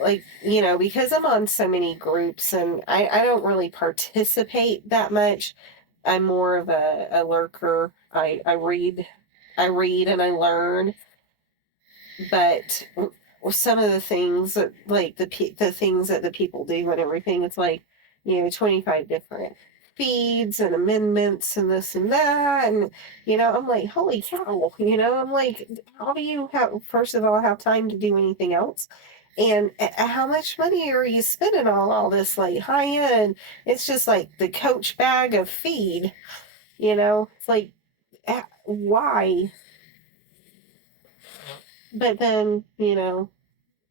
like, because I'm on so many groups and I don't really participate that much. I'm more of a lurker. I read and I learn, but some of the things that like the things that the people do and everything, it's like 25 different feeds and amendments and this and that, and I'm like, holy cow. I'm like, how do you have, first of all, have time to do anything else? And how much money are you spending on all this like high end? It's just like the Coach bag of feed. It's like, why? But then, a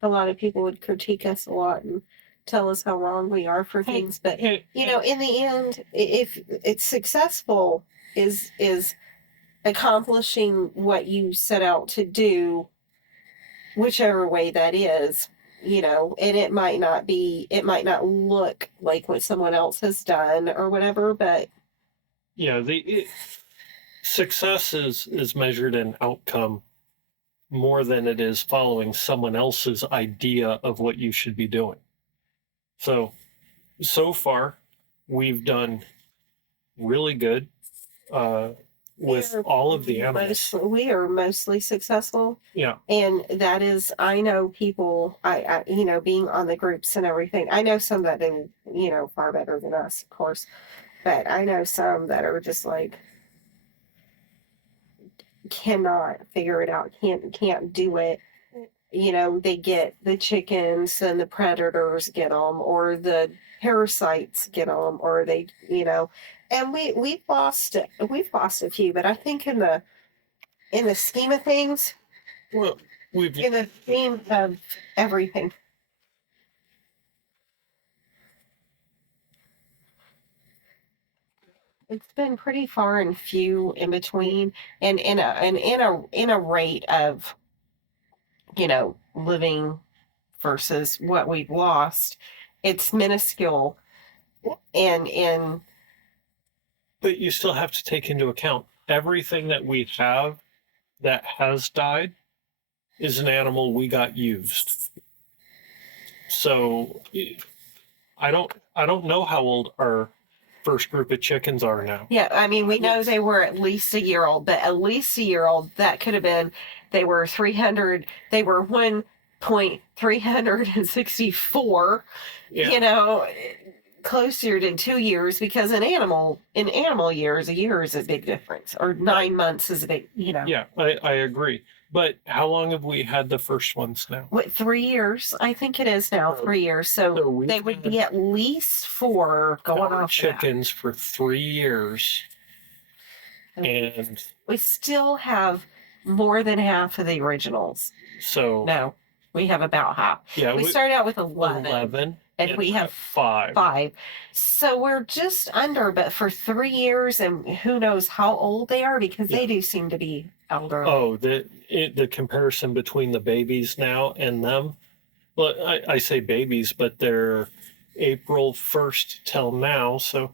lot of people would critique us a lot and tell us how wrong we are for things. But, in the end, if it's successful, is accomplishing what you set out to do, whichever way that is, and it might not look like what someone else has done or whatever, but yeah, success is measured in outcome more than it is following someone else's idea of what you should be doing. So far, we've done really good with all of the animals. We are mostly successful. Yeah. And that is, I know people, being on the groups and everything, I know some that do, far better than us, of course. But I know some that are just like, cannot figure it out, can't do it. They get the chickens and the predators get them, or the parasites get them, or they, and we've lost a few, but I think in the scheme of things, well, in the scheme of everything, it's been pretty far and few in between, and in a rate of living versus what we've lost, it's minuscule. And but you still have to take into account everything that we have that has died is an animal we got used. So I don't know how old our first group of chickens are now. Yeah, I mean, we know they were at least a year old, but at least a year old, that could have been, they were 1.364, closer to 2 years, because in animal years, a year is a big difference, or 9 months is a big, Yeah, I agree. But how long have we had the first ones now? What, 3 years? I think it is now 3 years. So they would be at least 4 going off chickens for 3 years. And we still have more than half of the originals. So no, we have about half. Yeah, we started out with 11 and we have 5. So we're just under, but for 3 years, and who knows how old they are, because they do seem to be elder. Oh, the comparison between the babies now and them. Well, I say babies, but they're April 1st till now, so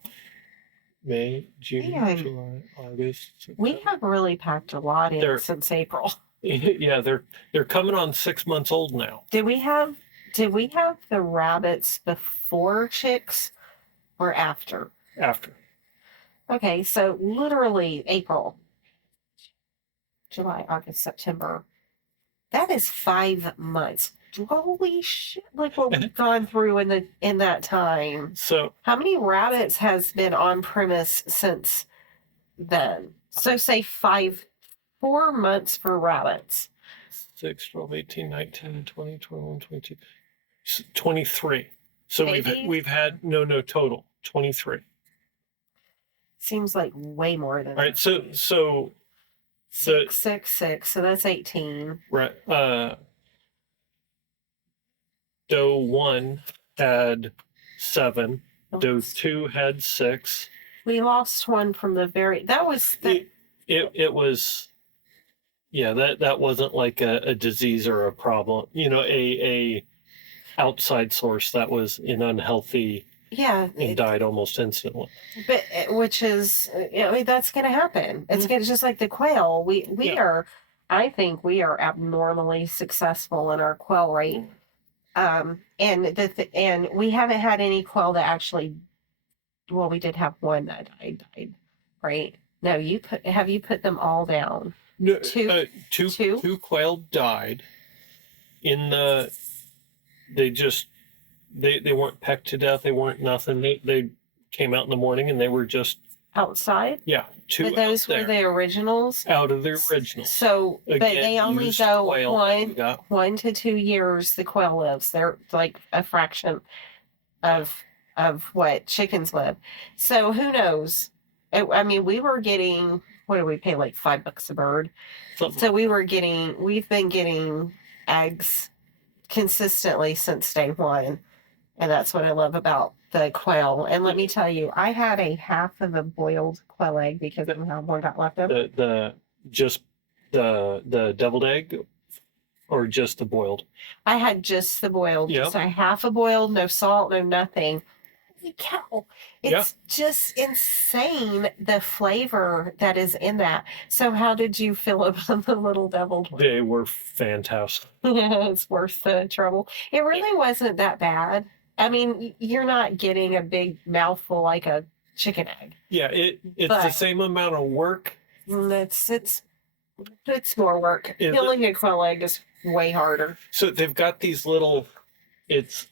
May, June, July, August. September. We have really packed a lot in since April. Yeah, they're coming on 6 months old now. Did we have the rabbits before chicks or after? After. Okay, so literally April, July, August, September. That is 5 months. Holy shit! Like what we've gone through in that time. So how many rabbits has been on premise since then? So say 4 months for rabbits. 6, 12, 18, 19, 20, 21, 22, 23. So we've had no total 23. Seems like way more than. All right, so 6, 6. So that's 18. Right. Doe 1 had 7. Doe 2 had 6. We lost one from the very. That was the. It was. Yeah, that wasn't like a disease or a problem. A outside source that was an unhealthy. Yeah, and died almost instantly. But which is, that's going to happen. It's going to, just like the quail. We are, I think we are abnormally successful in our quail rate. And we haven't had any quail that actually. Well, we did have one that died, right? No, have you put them all down? No, Two, two two. two quail died in the. They just they weren't pecked to death. They weren't nothing. They came out in the morning and they were just Outside. yeah two But those out were there the originals. out of the original. So, but they only used go quail that we got. 1 to 2 years. The quail lives. They're like a fraction of what chickens live. So who knows? I mean, we were getting, what did we pay, like $5 a bird? Something So like we've been getting eggs consistently since day one. And that's what I love about the quail. And let me tell you, I had a half of a boiled quail egg because one got left over. the deviled egg or just the boiled. I had just the boiled, Yeah. just a half a boiled, no salt, no nothing. Holy cow. Yeah. It's just insane the flavor that is in that. So how did you feel about the little deviled one? They were fantastic. It's worth the trouble. It really wasn't that bad. I mean, you're not getting a big mouthful like a chicken egg. Yeah, it's the But- same amount of work. It's more work. Is it? Peeling a quail egg is way harder. So they've got these little. It's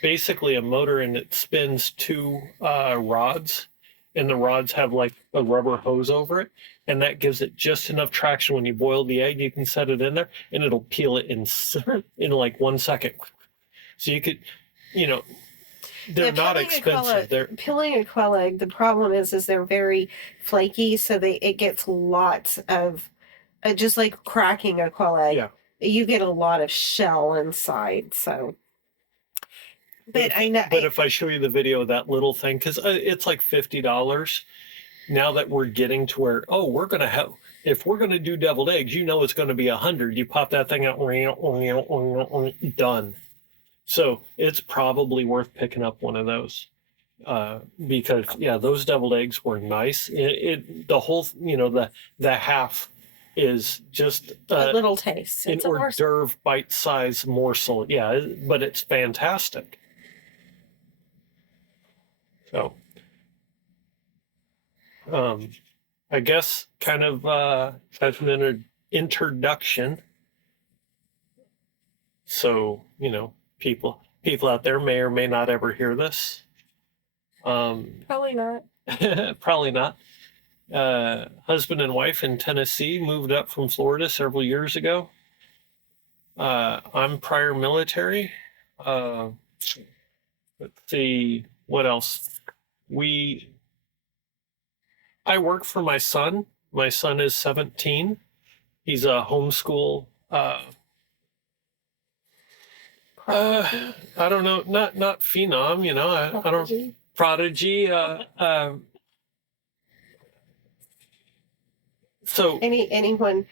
basically a motor and it spins two rods, and the rods have like a rubber hose over it, and that gives it just enough traction. When you boil the egg, you can set it in there and it'll peel it in like 1 second. So you could, they're not expensive. They're Peeling a quail egg, the problem is they're very flaky, so it gets lots of just like cracking a quail egg. Yeah. You get a lot of shell inside. So, but I know. But if I show you the video of that little thing, because it's like $50. Now that we're getting to where, if we're gonna do deviled eggs, it's going to be 100. You pop that thing out, done. So it's probably worth picking up one of those, because those deviled eggs were nice. The whole, the half is just a little taste. An hors d'oeuvre bite-sized morsel. Yeah, but it's fantastic. So, I guess kind of as an introduction. So, people out there may or may not ever hear this. Probably not. Probably not. Husband and wife in Tennessee moved up from Florida several years ago. I'm prior military. Let's see, what else? I work for my son. My son is 17. He's a homeschool. I don't know, not phenom, I don't prodigy. So anyone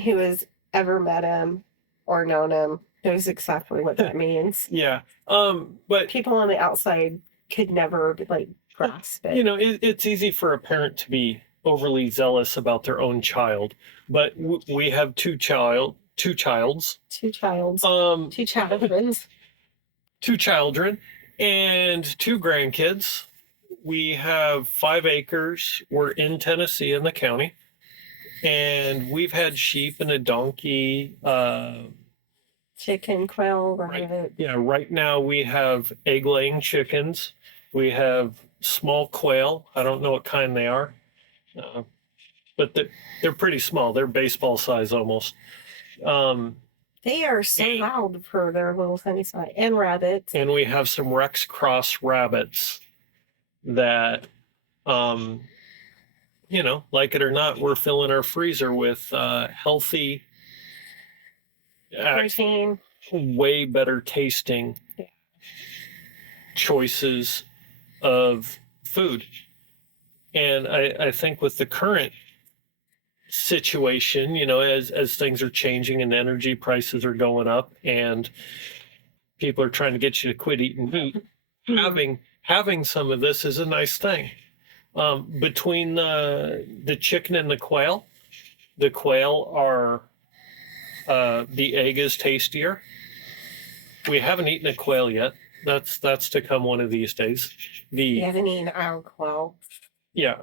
who has ever met him or known him knows exactly what that means. Yeah. But people on the outside could never grasp it. It's easy for a parent to be overly zealous about their own child, but we have two children, and 2 grandkids. We have 5 acres. We're in Tennessee in the county, and we've had sheep and a donkey. Chicken, quail, rabbit. Yeah, right now we have egg-laying chickens. We have small quail. I don't know what kind they are, but they're pretty small. They're baseball size almost. They are so loud for their little tiny size. And rabbits. And we have some Rex Cross rabbits that, like it or not, we're filling our freezer with healthy, protein, way better tasting choices of food. And I think with the current situation, as things are changing and energy prices are going up and people are trying to get you to quit eating meat, having some of this is a nice thing. Between the chicken and the quail are The egg is tastier. We haven't eaten a quail yet. That's to come one of these days. You haven't eaten our quail.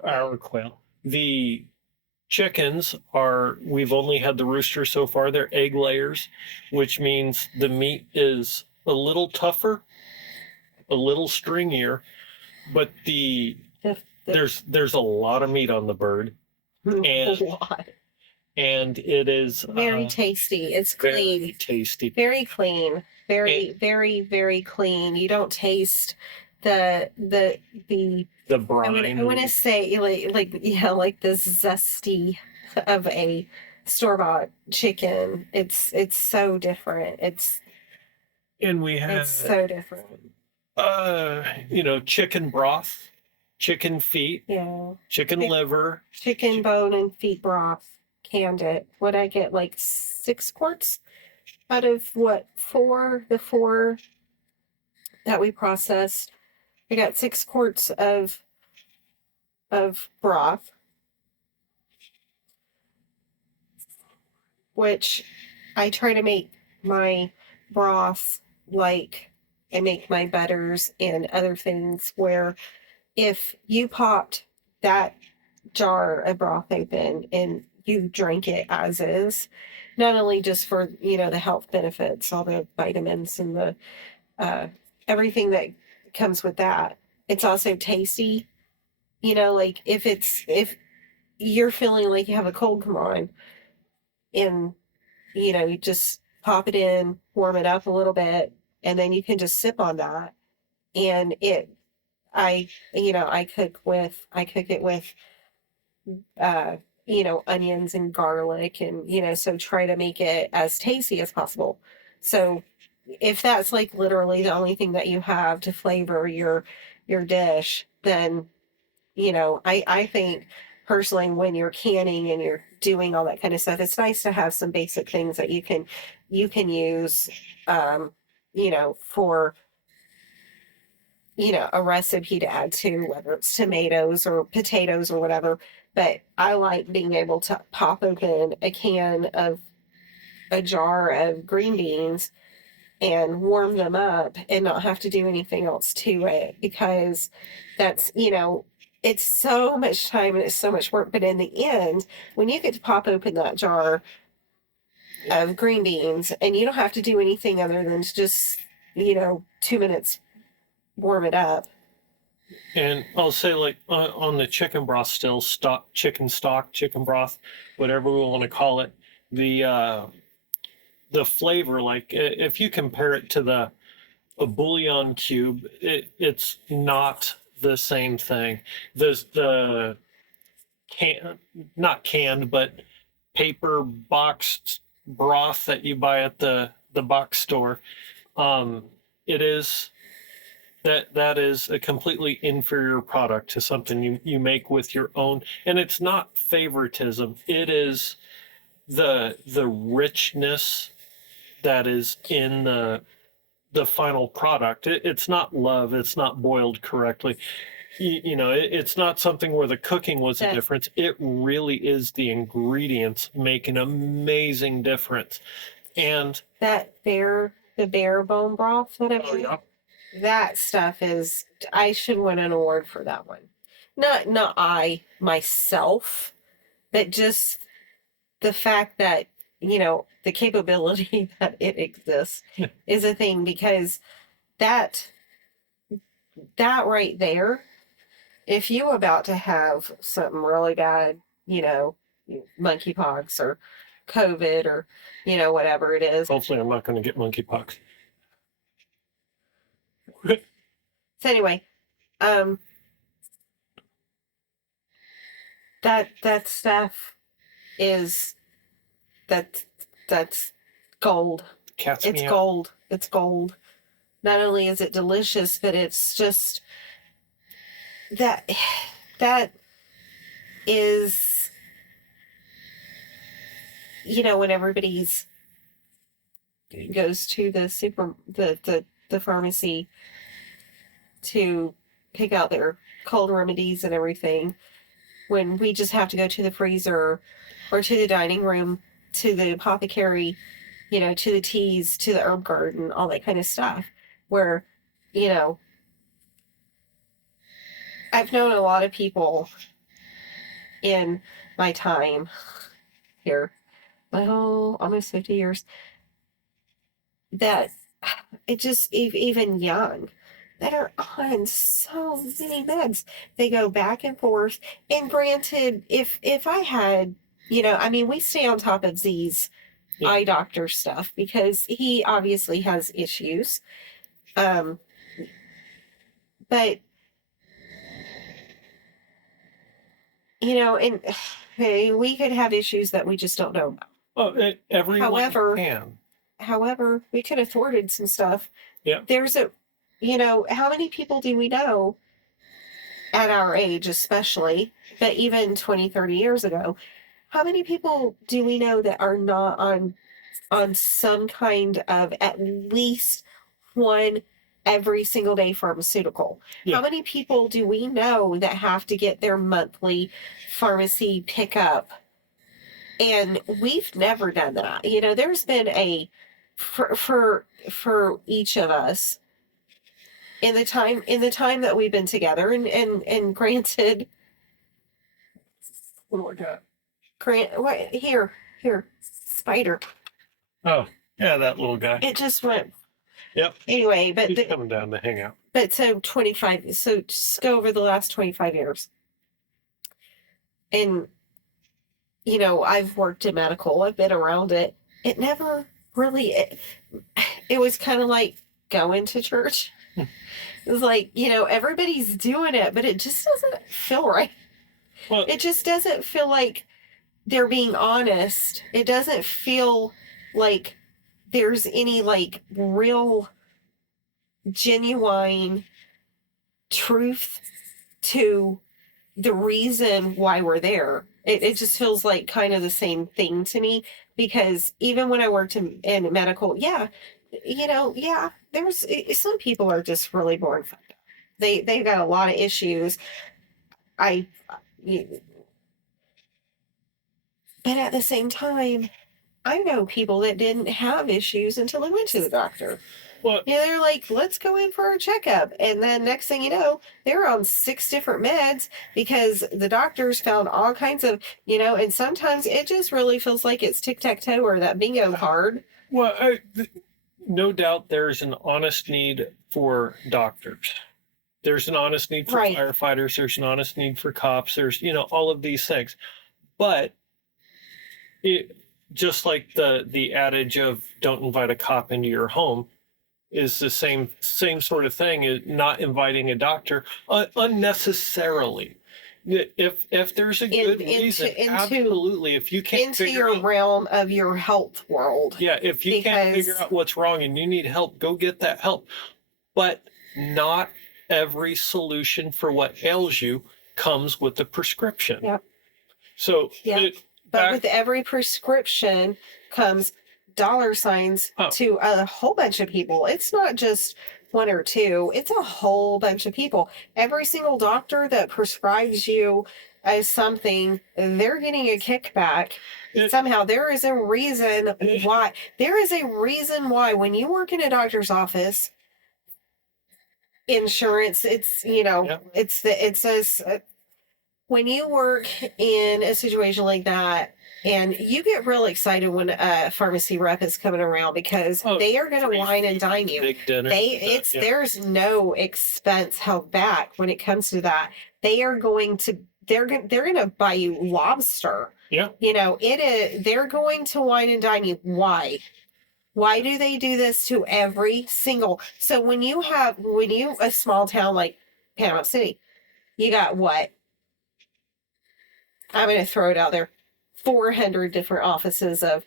Our quail. The chickens are, we've only had the rooster so far. They're egg layers, which means the meat is a little tougher, a little stringier, but there's a lot of meat on the bird, and a lot. And it is very tasty. It's clean. Very tasty. Very clean. Very clean. You don't taste the brine. I want to say like the zesty of a store-bought chicken. It's so different. It's so different. Chicken broth, chicken feet, chicken liver, chicken bone and feet broth. Canned it. Would I get like 6 quarts out of what, 4? The 4 that we processed. I got 6 quarts of broth, which I try to make my broth like I make my butters and other things, where if you popped that jar of broth open and you drink it as is, not only just for the health benefits, all the vitamins and the everything that comes with that, it's also tasty. Like if you're feeling like you have a cold come on, and you just pop it in, warm it up a little bit, and then you can just sip on that. And I cook it with onions and garlic, and so try to make it as tasty as possible. So if that's like literally the only thing that you have to flavor your dish, then I think personally, when you're canning and you're doing all that kind of stuff, it's nice to have some basic things that you can use for a recipe to add to, whether it's tomatoes or potatoes or whatever. But I like being able to pop open a jar of green beans and warm them up and not have to do anything else to it, because that's, it's so much time and it's so much work. But in the end, when you get to pop open that jar of green beans and you don't have to do anything other than to just, 2 minutes warm it up. And I'll say, like, on the chicken broth, still chicken broth, whatever we want to call it, the flavor, like if you compare it to a bouillon cube, it's not the same thing. There's the not canned, but paper boxed broth that you buy at the box store. It is that is a completely inferior product to something you make with your own, and it's not favoritism. It is the richness that is in the final product. It's not love. It's not boiled correctly. It's not something where the cooking was a difference. It really is the ingredients make an amazing difference. And the bare bone broth that I made, that stuff is, I should win an award for that one. Not I myself, but just the fact that the capability that it exists is a thing, because that right there, if you about to have something really bad, monkeypox or COVID or whatever it is. Hopefully I'm not going to get monkeypox. So anyway, that stuff is that's gold. It's gold. It's gold. Not only is it delicious, but it's just that is, when everybody's goes to the pharmacy to pick out their cold remedies and everything, when we just have to go to the freezer or to the dining room to the apothecary, to the teas, to the herb garden, all that kind of stuff. Where, you know, I've known a lot of people in my time here, well, almost 50 years, that it just, even young, that are on so many meds. They go back and forth. And granted, if I had, I mean, we stay on top of Z's Yeah. eye doctor stuff because he obviously has issues. But and hey, we could have issues that we just don't know about. Oh, everyone However, can. However, we could have thwarted some stuff. Yeah. There's how many people do we know at our age, especially, but even 20, 30 years ago, how many people do we know that are not on some kind of at least one every single day pharmaceutical? Yeah. How many people do we know that have to get their monthly pharmacy pickup? And we've never done that. There's been for each of us in the time that we've been together, and granted, What do I got? what here spider. Oh, yeah, that little guy. It just went. Yep. Anyway, but He's coming down to hang out. But so 25. So just go over the last 25 years, and I've worked in medical. I've been around it. It never really. It was kind of like going to church. It was like everybody's doing it, but it just doesn't feel right. Well, it just doesn't feel like they're being honest. It doesn't feel like there's any like real genuine truth to the reason why we're there. It just feels like kind of the same thing to me, because even when I worked in medical, there's some people are just really born fucked up. They've got a lot of issues. But at the same time, I know people that didn't have issues until they went to the doctor. Well, they're like, let's go in for a checkup. And then next thing you know, they're on 6 different meds because the doctors found all kinds of, and sometimes it just really feels like it's tic-tac-toe or that bingo card. Well, no doubt there's an honest need for doctors. There's an honest need for Right. firefighters. There's an honest need for cops. There's, all of these things. But just like the adage of don't invite a cop into your home is the same sort of thing, is not inviting a doctor unnecessarily. If there's a good reason, absolutely. If you can't into your realm of your health world. Yeah, if you can't figure out what's wrong and you need help, go get that help. But not every solution for what ails you comes with a prescription. Yep. So, but with every prescription comes dollar signs to a whole bunch of people. It's not just 1 or 2. It's a whole bunch of people. Every single doctor that prescribes you something, they're getting a kickback. Somehow there is a reason why. There is a reason why when you work in a doctor's office, insurance, it's when you work in a situation like that, and you get real excited when a pharmacy rep is coming around because they are going to wine and dine you. Big dinner. There's no expense held back when it comes to that. They're going to buy you lobster. Yeah. They're going to wine and dine you. Why? Why do they do this to every single? So when you a small town like Panama City, you got what? I'm going to throw it out there. 400 different offices of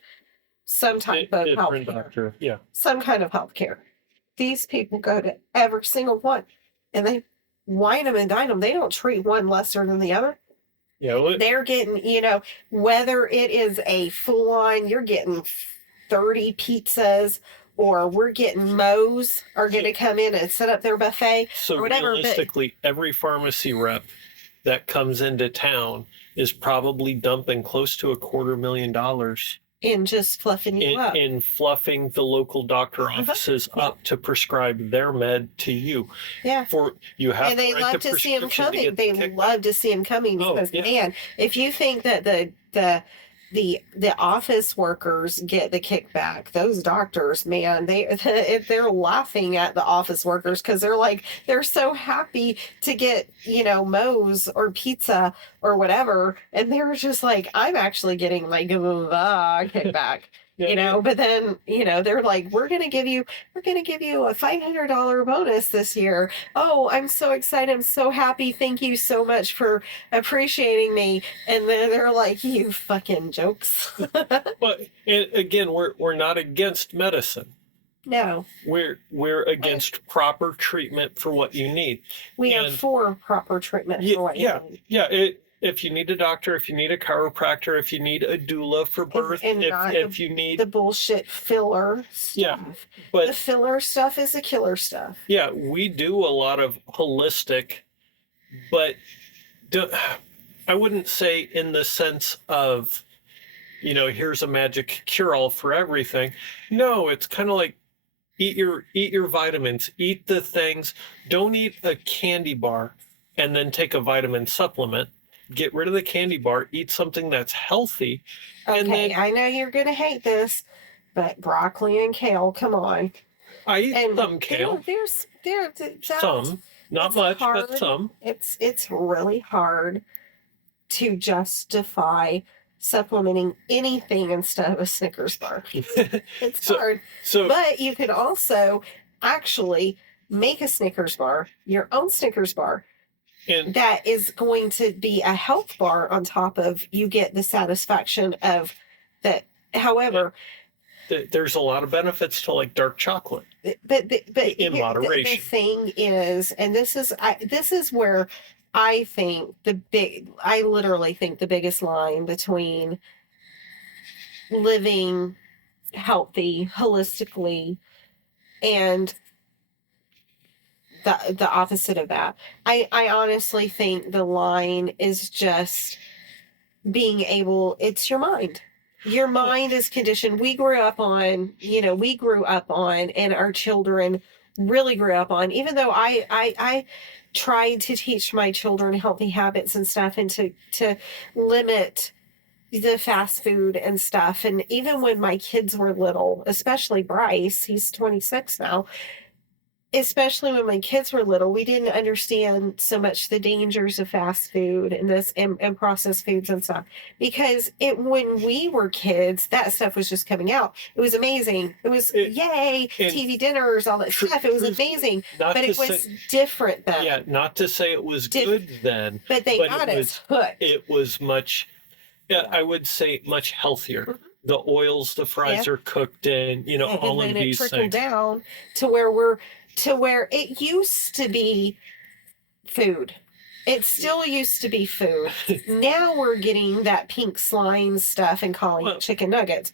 some type of healthcare. Yeah. Some kind of healthcare. These people go to every single one and they wine them and dine them. They don't treat one lesser than the other. Yeah. They're getting, whether it is a full on, you're getting 30 pizzas, or we're getting Moe's are going to come in and set up their buffet or whatever. Realistically, every pharmacy rep that comes into town is probably dumping close to $250,000 in just fluffing you up. in fluffing the local doctor Uh-huh. offices up to prescribe their med to you. Yeah. For you have And they to write love the to see him prescription to coming. get They the kickback. love to see him coming Oh, because, yeah. man, if you think that the office workers get the kickback, those doctors, man, they're laughing at the office workers because they're so happy to get, Moe's or pizza or whatever, and they're just like, I'm actually getting like a kickback. Yeah, But then, they're like, we're gonna give you a $500 bonus this year. Oh, I'm so excited. I'm so happy. Thank you so much for appreciating me. And then they're like, you fucking jokes. But again, we're not against medicine. No, We're against proper treatment for what you need. we are And for proper treatment for what you need. if you need a doctor, if you need a chiropractor, if you need a doula for birth, And not if you need the bullshit filler stuff. Yeah, The but filler stuff is the killer stuff. yeah, we do a lot of holistic, but I wouldn't say in the sense of, here's a magic cure-all for everything. No, it's kind of like eat your vitamins, eat the things. Don't eat a candy bar and then take a vitamin supplement. Get rid of the candy bar, eat something that's healthy. And Okay, then I know you're gonna hate this, but broccoli and kale, come on. I eat And some kale, some, not it's much, hard. but some. It's really hard to justify supplementing anything instead of a Snickers bar. It's So- hard. So But you could also actually make a Snickers bar, your own Snickers bar, and that is going to be a health bar on top of you get the satisfaction of that. However, there's a lot of benefits to like dark chocolate. but In the moderation. thing is, and this is where I literally think the biggest line between living healthy holistically and the opposite of that. I honestly think the line is just being able, it's your mind. Your mind is conditioned. We grew up on, and our children really grew up on, even though I tried to teach my children healthy habits and stuff and to limit the fast food and stuff. And even when my kids were little, especially Bryce, he's 26 now, especially when my kids were little, we didn't understand so much the dangers of fast food and and processed foods and stuff. Because when we were kids, that stuff was just coming out. It was amazing. It was yay, and TV dinners, all that stuff. It was amazing. Not But to it was say, different then. yeah, not to say it was good then, But they but got it us hooked. it was much, I would say much healthier. Mhm. The oils the fries are cooked in, all And of then it these trickled things. down to where it used to be food. It still used to be food. Now we're getting that pink slime stuff and calling Well, it chicken nuggets.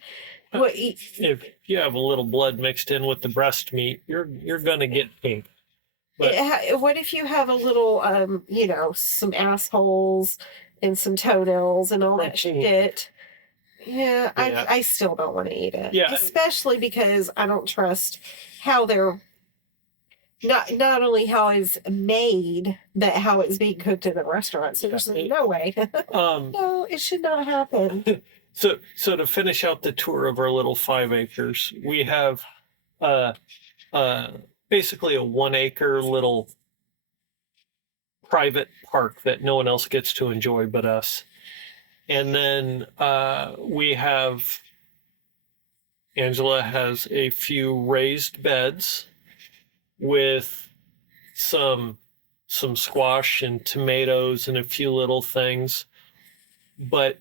What If you have a little blood mixed in with the breast meat, you're gonna get pink. But what if you have a little some assholes and some toenails and all that shit? Yeah, Yeah. I still don't want to eat it. Yeah. Especially because I don't trust how they're not only how it's made, but how it's being cooked in the restaurants. There's no way. um, No, it should not happen. so to finish out the tour of our little 5 acres, we have basically a 1 acre little private park that no one else gets to enjoy but us. And then we have Angela has a few raised beds with some squash and tomatoes and a few little things, but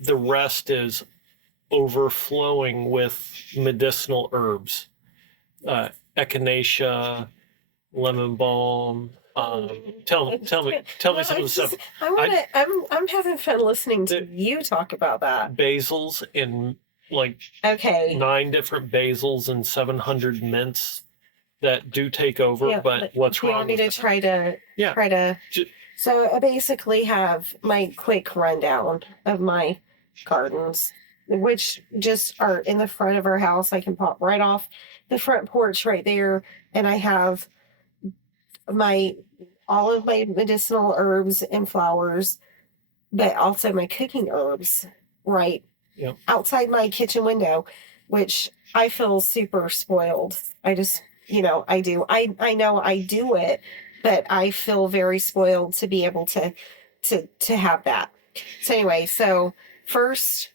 the rest is overflowing with medicinal herbs, echinacea, lemon balm. Tell me some of the stuff. I'm having fun listening to you talk about that. Basils and like Okay. 9 different basils and 700 mints that do take over. Yeah, but what's do you wrong? want me to with try to Yeah. try to? Ju- So I basically have my quick rundown of my gardens. which just are in the front of our house. I can pop right off the front porch right there, and I have my all of my medicinal herbs and flowers, but also my cooking herbs right Yep. outside my kitchen window, which I feel super spoiled. I just, I do. I know I do it, but I feel very spoiled to be able to have that. So anyway, so first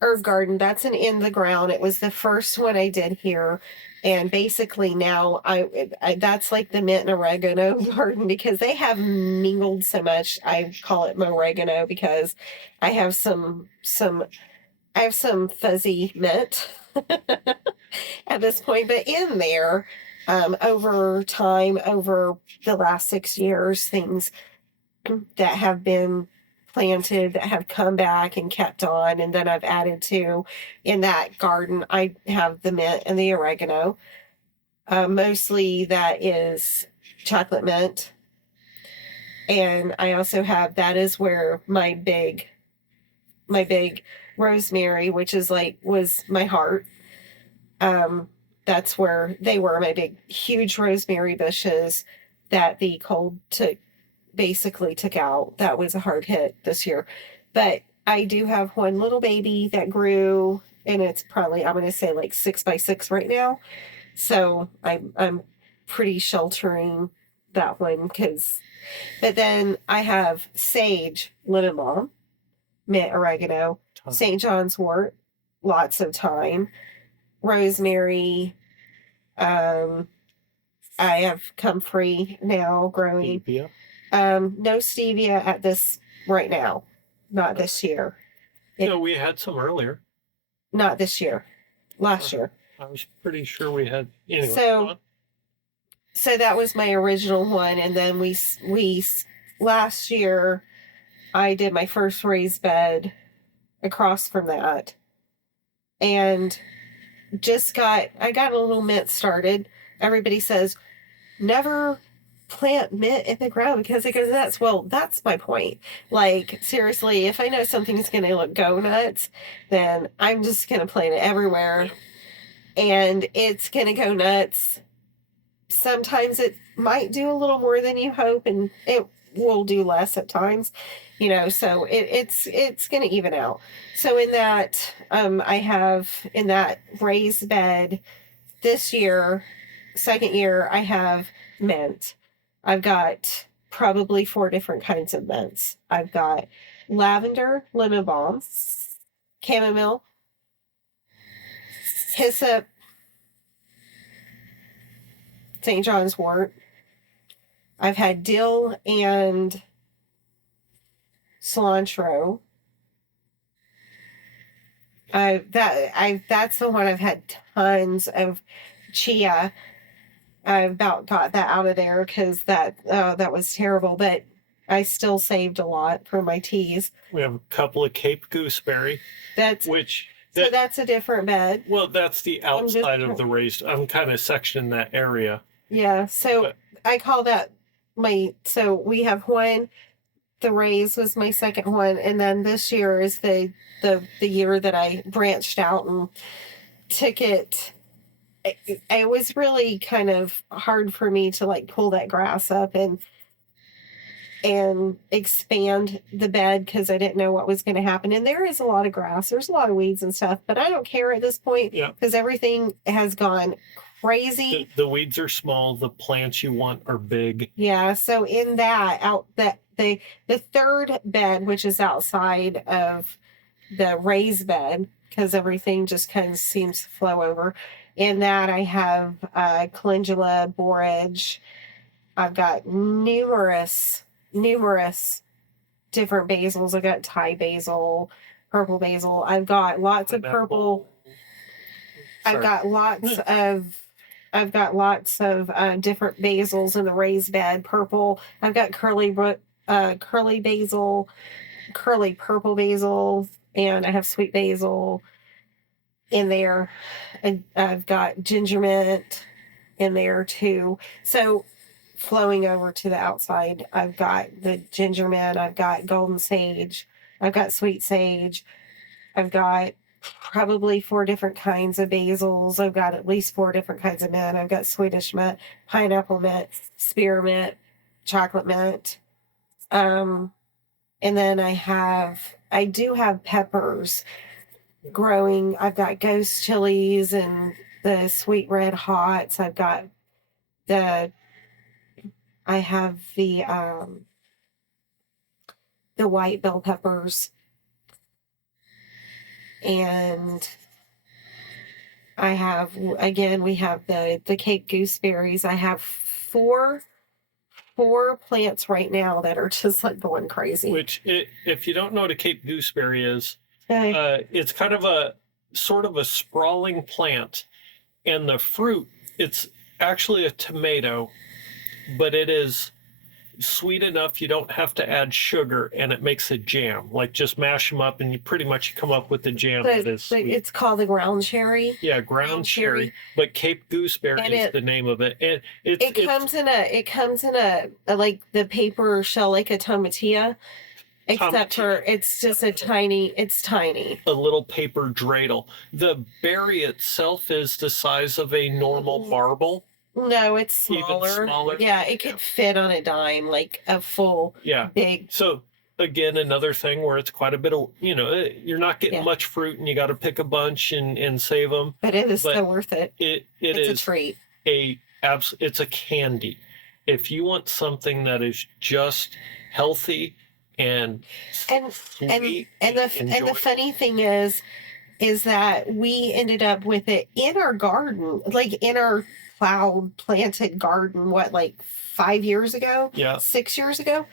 herb garden, that's an in the ground. It was the first one I did here. And basically now I that's like the mint and oregano garden because they have mingled so much. I call it oregano because I have some fuzzy mint at this point, but in there, over time, over the last 6 years, things that have been planted that have come back and kept on, and then I've added to in that garden. I have the mint and the oregano. Mostly that is chocolate mint, and I also have that is where my big rosemary, which is was my heart. That's where they were my big huge rosemary bushes that the cold basically took out. That was a hard hit this year. But I do have one little baby that grew, and it's probably, I'm going to say, like 6 by 6 right now. So I'm pretty sheltering that one but then I have sage, lemon balm, mint, oregano, St. John's wort, lots of thyme, rosemary. I have comfrey now growing. Stevia. No stevia at this right now. Not this year. No, we had some earlier. Not this year. Last year. I was pretty sure we had. Anyway, so that was my original one, and then we last year I did my first raised bed across from that, and I got a little mint started. Everybody says never plant mint in the ground because it goes nuts. Well, that's my point. Like, seriously, if I know something's going to go nuts, then I'm just going to plant it everywhere, and it's going to go nuts. Sometimes it might do a little more than you hope, and it will do less at times, so it's going to even out. So in that, I have in that raised bed this year, second year, I have mint. I've got probably 4 different kinds of mints. I've got lavender, lemon balm, chamomile, hyssop, St. John's wort. I've had dill and cilantro. That's the one I've had tons of. Chia. I about got that out of there because that was terrible, but I still saved a lot for my teas. We have a couple of Cape gooseberry. That's a different bed. Well, that's the outside of the raised. I'm kind of sectioning that area. Yeah, so I call that so we have one, the raise was my second one, and then this year is the year that I branched out and took it. It was really kind of hard for me to pull that grass up and expand the bed because I didn't know what was going to happen. And there is a lot of grass, there's a lot of weeds and stuff, but I don't care at this point because everything has gone crazy. The weeds are small, the plants you want are big. Yeah, so in the third bed, which is outside of the raised bed, because everything just kind of seems to flow over. In that, I have calendula, borage. I've got numerous different basils. I've got Thai basil, purple basil. I've got lots of purple. I've got lots of different basils in the raised bed. Purple. I've got curly basil, curly purple basil, and I have sweet basil in there. And I've got ginger mint in there too. So flowing over to the outside, I've got the ginger mint, I've got golden sage, I've got sweet sage, I've got probably 4 different kinds of basils. I've got at least 4 different kinds of mint. I've got Swedish mint, pineapple mint, spearmint, chocolate mint. And then I do have peppers growing. I've got ghost chilies and the sweet red hots. The, I have the white bell peppers, and we have the Cape gooseberries. I have four plants right now that are just like going crazy. If you don't know what a Cape gooseberry is, Okay. it's kind of a sort of a sprawling plant, and the fruit, it's actually a tomato, but it is sweet enough you don't have to add sugar, and it makes a jam. Like, just mash them up and you pretty much come up with a jam that is sweet. It's called the ground cherry. Yeah, ground cherry. But Cape gooseberry And is the name of it. And it comes in a like the paper shell, like a tomatillo, except for it's just it's tiny. A little paper dreidel. The berry itself is the size of a normal marble. No, it's smaller. Even smaller. Yeah, it could fit on a dime, like a full big. So again, another thing where it's quite a bit of, you're not getting much fruit, and you got to pick a bunch and save them. But it is so worth it. It's a treat. It's a candy. If you want something that is just healthy and sweet and the funny thing is that we ended up with it in our garden, like in our cloud planted garden, like 5 years ago? Yeah. 6 years ago?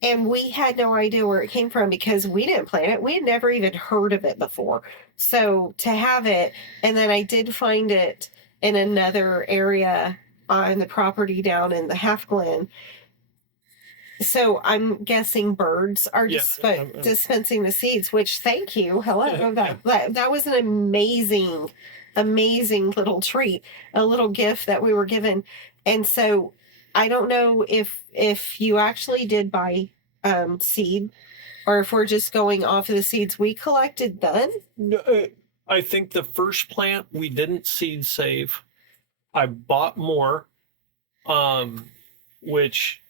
And we had no idea where it came from because we didn't plant it. We had never even heard of it before. So to have it, and then I did find it in another area on the property down in the Half Glen. So I'm guessing birds are dispensing the seeds, which, thank you. Hello. That was an amazing little treat, a little gift that we were given. And so I don't know if you actually did buy seed, or if we're just going off of the seeds we collected then. No, I think the first plant we didn't seed save. I bought more, which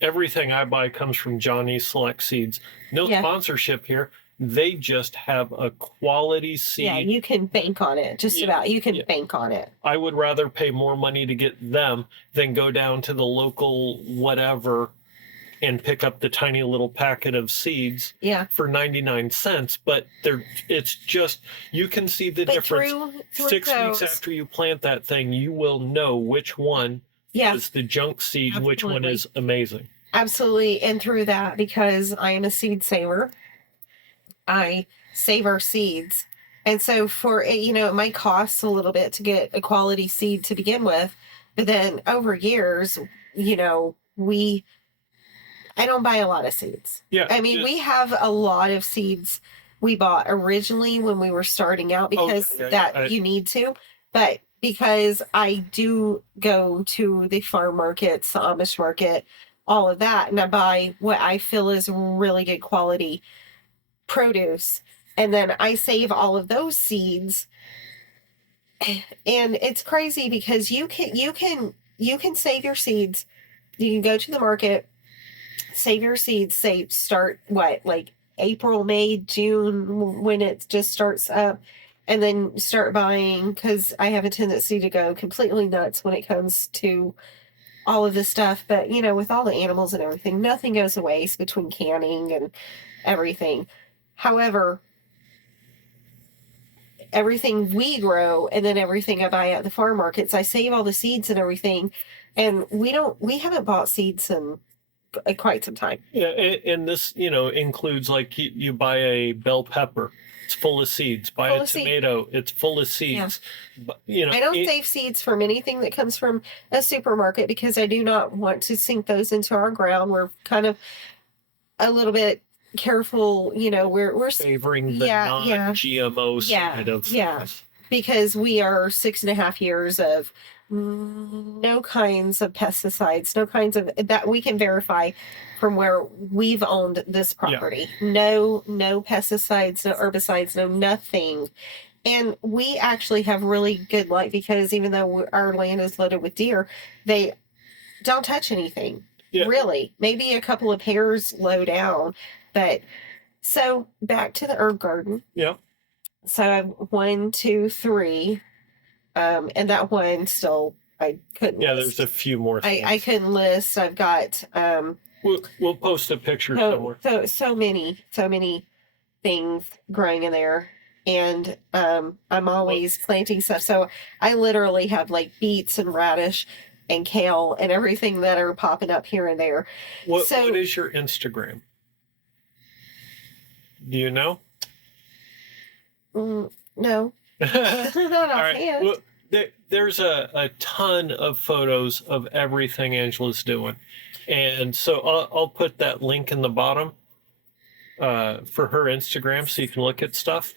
everything I buy comes from Johnny's Select Seeds. No sponsorship here. They just have a quality seed. Yeah, you can bank on it. About. You can bank on it. I would rather pay more money to get them than go down to the local whatever and pick up the tiny little packet of seeds for 99 cents. But it's just, you can see the difference. Through 6 weeks after you plant that thing, you will know which one is the junk seed and which one is amazing. Absolutely. And through that, because I am a seed saver, I save our seeds. And so it might cost a little bit to get a quality seed to begin with, but then over years, I don't buy a lot of seeds. Yeah. I mean, we have a lot of seeds we bought originally when we were starting out because you need to, but because I do go to the farm markets, the Amish market, all of that, and I buy what I feel is really good quality produce, and then I save all of those seeds. And it's crazy because you can save your seeds. You can go to the market, save your seeds, start like April, May, June, when it just starts up, and then start buying, because I have a tendency to go completely nuts when it comes to all of this stuff. But with all the animals and everything, nothing goes to waste between canning and everything. However, everything we grow and then everything I buy at the farm markets, I save all the seeds and everything, and we haven't bought seeds in quite some time. Yeah, and this includes, like, you buy a bell pepper, it's full of seeds. Buy a tomato, it's full of seeds. Yeah. I don't save seeds from anything that comes from a supermarket because I do not want to sink those into our ground. We're kind of a little bit careful, we're favoring the non-GMO side of things. because we are 6.5 years of no kinds of pesticides, no kinds of that we can verify from where we've owned this property. No pesticides, no herbicides, no nothing. And we actually have really good luck because even though our land is loaded with deer, they don't touch anything. Yeah. Really. Maybe a couple of hairs low down. But so back to the herb garden. Yeah. So I have 1, 2, 3. And that one still I couldn't list. There's a few more things. I couldn't list. I've got we'll post a picture somewhere. So many things growing in there. And I'm always planting stuff. So I literally have like beets and radish and kale and everything that are popping up here and there. What is your Instagram? Do you know? No. Not All right. offhand. Well, there's a ton of photos of everything Angela's doing. And so I'll put that link in the bottom for her Instagram so you can look at stuff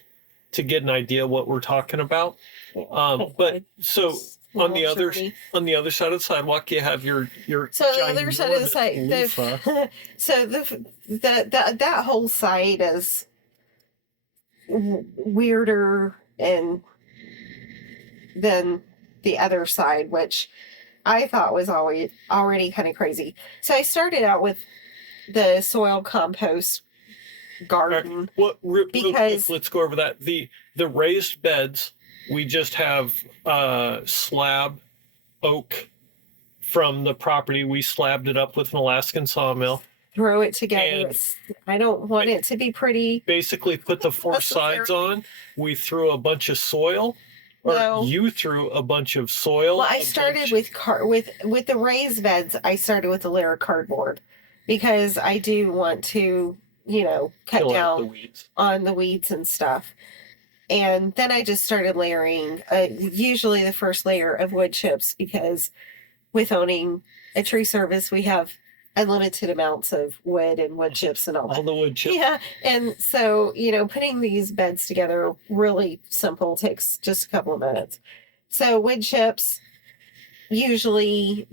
to get an idea what we're talking about. But so on the other side of the sidewalk, you have your so the other side of the side. So that whole side is weirder and than the other side, which I thought was already kind of crazy. So I started out with the soil compost garden. Well, real quick, let's go over that. The raised beds, we just have slab oak from the property. We slabbed it up with an Alaskan sawmill. Throw it together. I don't want it to be pretty. Basically put the four sides on. We threw a bunch of soil. You threw a bunch of soil. Well, I started with the raised beds. I started with a layer of cardboard because I do want to, cut down on the weeds and stuff. And then I just started layering, usually the first layer of wood chips because with owning a tree service, we have unlimited amounts of wood and wood chips and all that. All the wood chips. Yeah. And so, putting these beds together, really simple, takes just a couple of minutes. So wood chips, usually,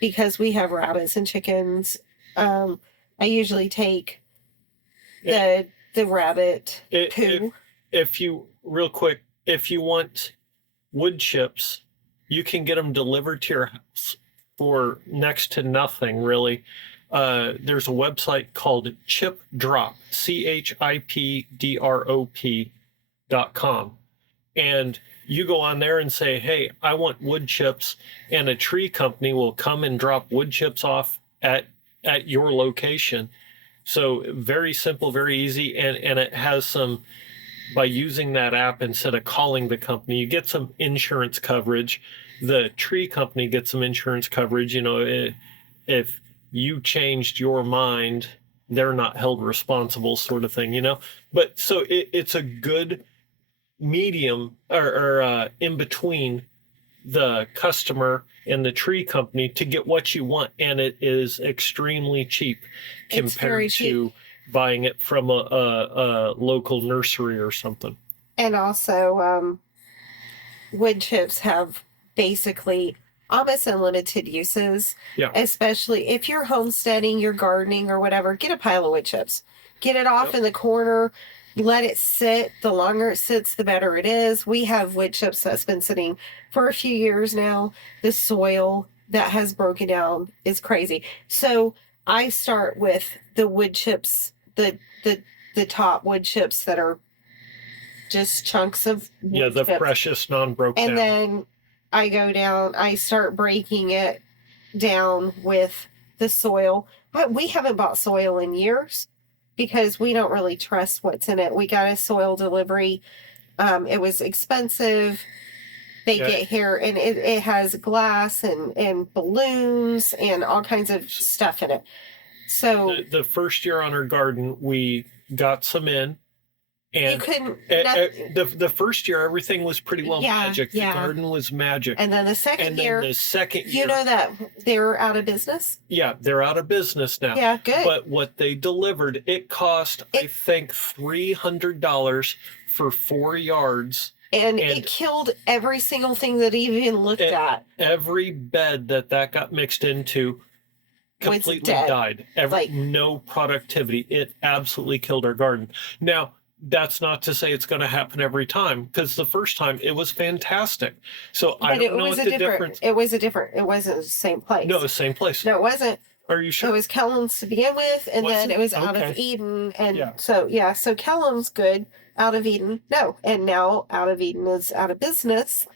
because we have rabbits and chickens, I usually take the rabbit poo. If you want wood chips, you can get them delivered to your house for next to nothing, really. There's a website called Chip Drop, CHIPDROP.com. And you go on there and say, hey, I want wood chips, and a tree company will come and drop wood chips off at your location. So very simple, very easy, and it has some, by using that app instead of calling the company, you get some insurance coverage. The tree company gets some insurance coverage. If you changed your mind, they're not held responsible, sort of thing, But so it's a good medium or in between the customer and the tree company to get what you want, and it is extremely cheap compared to buying it from a local nursery or something. And also, wood chips have basically almost unlimited uses. Yeah. Especially if you're homesteading, you're gardening or whatever, get a pile of wood chips. Get it off in the corner. Let it sit. The longer it sits, the better it is. We have wood chips that's been sitting for a few years now. The soil that has broken down is crazy. So I start with the wood chips, the top wood chips that are just chunks of wood the chips. precious non-broke down. And then I go down, I start breaking it down with the soil. We haven't bought soil in years because we don't really trust what's in it. We got a soil delivery. It was expensive. They get here and it has glass and balloons and all kinds of stuff in it. So the first year on our garden, we got some in. And you couldn't. The first year, everything was pretty well magic. The garden was magic. And then the second year, year, that they're out of business? Yeah, they're out of business now. Yeah, good. But what they delivered, it cost, I think, $300 for 4 yards. And And it killed every single thing that he even looked at. every bed that got mixed into Was completely dead. died. No productivity. It absolutely killed our garden. Now, that's not to say it's going to happen every time, because the first time it was fantastic. So I don't know what the difference. It was a different. It wasn't the same place. No, the same place. No, it wasn't. Are you sure? It was Kellum's to begin with, and then it was out of Eden, and Yeah. so Kellum's good out of Eden. No, and now out of Eden is out of business.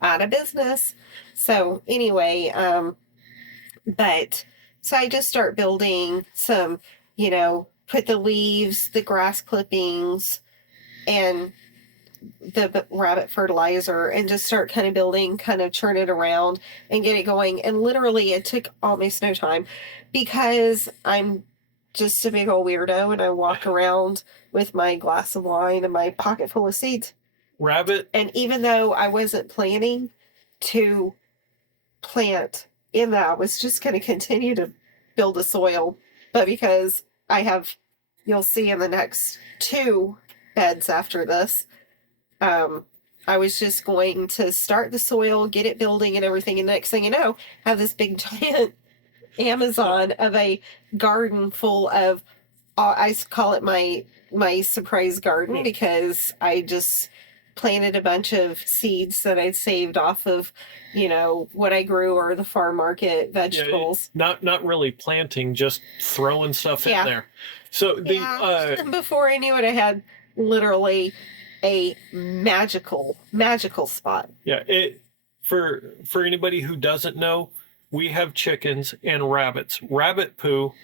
Out of business. So anyway, but so I just start building some, put the leaves, the grass clippings, and the rabbit fertilizer, and just start kind of building, kind of turn it around and get it going. And literally it took almost no time, because I'm just a big old weirdo and I walk around with my glass of wine and my pocket full of seeds. Rabbit. And even though I wasn't planning to plant in that, I was just going to continue to build the soil. But because you'll see in the next 2 beds after this, I was just going to start the soil, get it building and everything. And next thing you know, have this big giant Amazon of a garden full of, I call it my surprise garden, because I just planted a bunch of seeds that I'd saved off of, what I grew or the farm market vegetables. Yeah, not really planting, just throwing stuff in there. So before I knew it, I had literally a magical spot. Yeah, for anybody who doesn't know, we have chickens and rabbits. Rabbit poo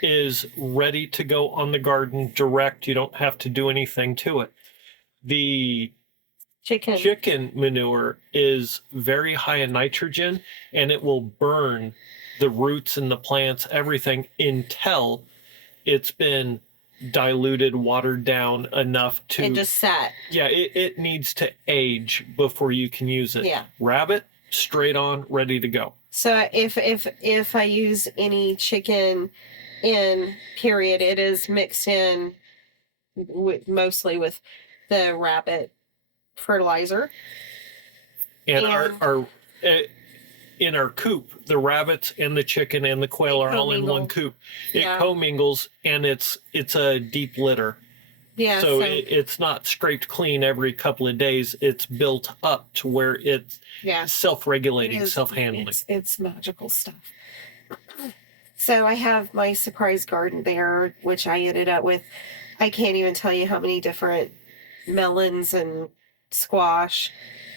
is ready to go on the garden direct. You don't have to do anything to it. The chicken manure is very high in nitrogen, and it will burn the roots and the plants, everything, until it's been diluted, watered down enough to, and just sat. Yeah, it needs to age before you can use it. Yeah. Rabbit, straight on, ready to go. So if I use any chicken in, period, it is mixed in mostly with the rabbit fertilizer. And our in our coop, the rabbits and the chicken and the quail are all in one coop. It commingles, and it's a deep litter. Yeah. So it's not scraped clean every couple of days. It's built up to where it's self-regulating, self-handling. It's magical stuff. So I have my surprise garden there, which I ended up with, I can't even tell you how many different melons and squash,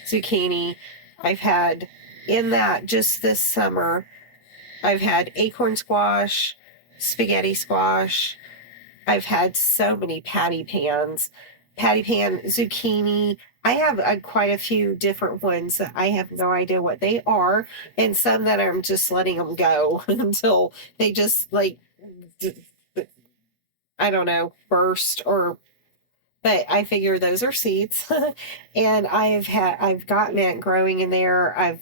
zucchini. I've had in that just this summer. I've had acorn squash, spaghetti squash. I've had so many patty pan, zucchini. I have quite a few different ones that I have no idea what they are, and some that I'm just letting them go until they just I don't know, burst or. But I figure those are seeds, and I've gotten it growing in there. I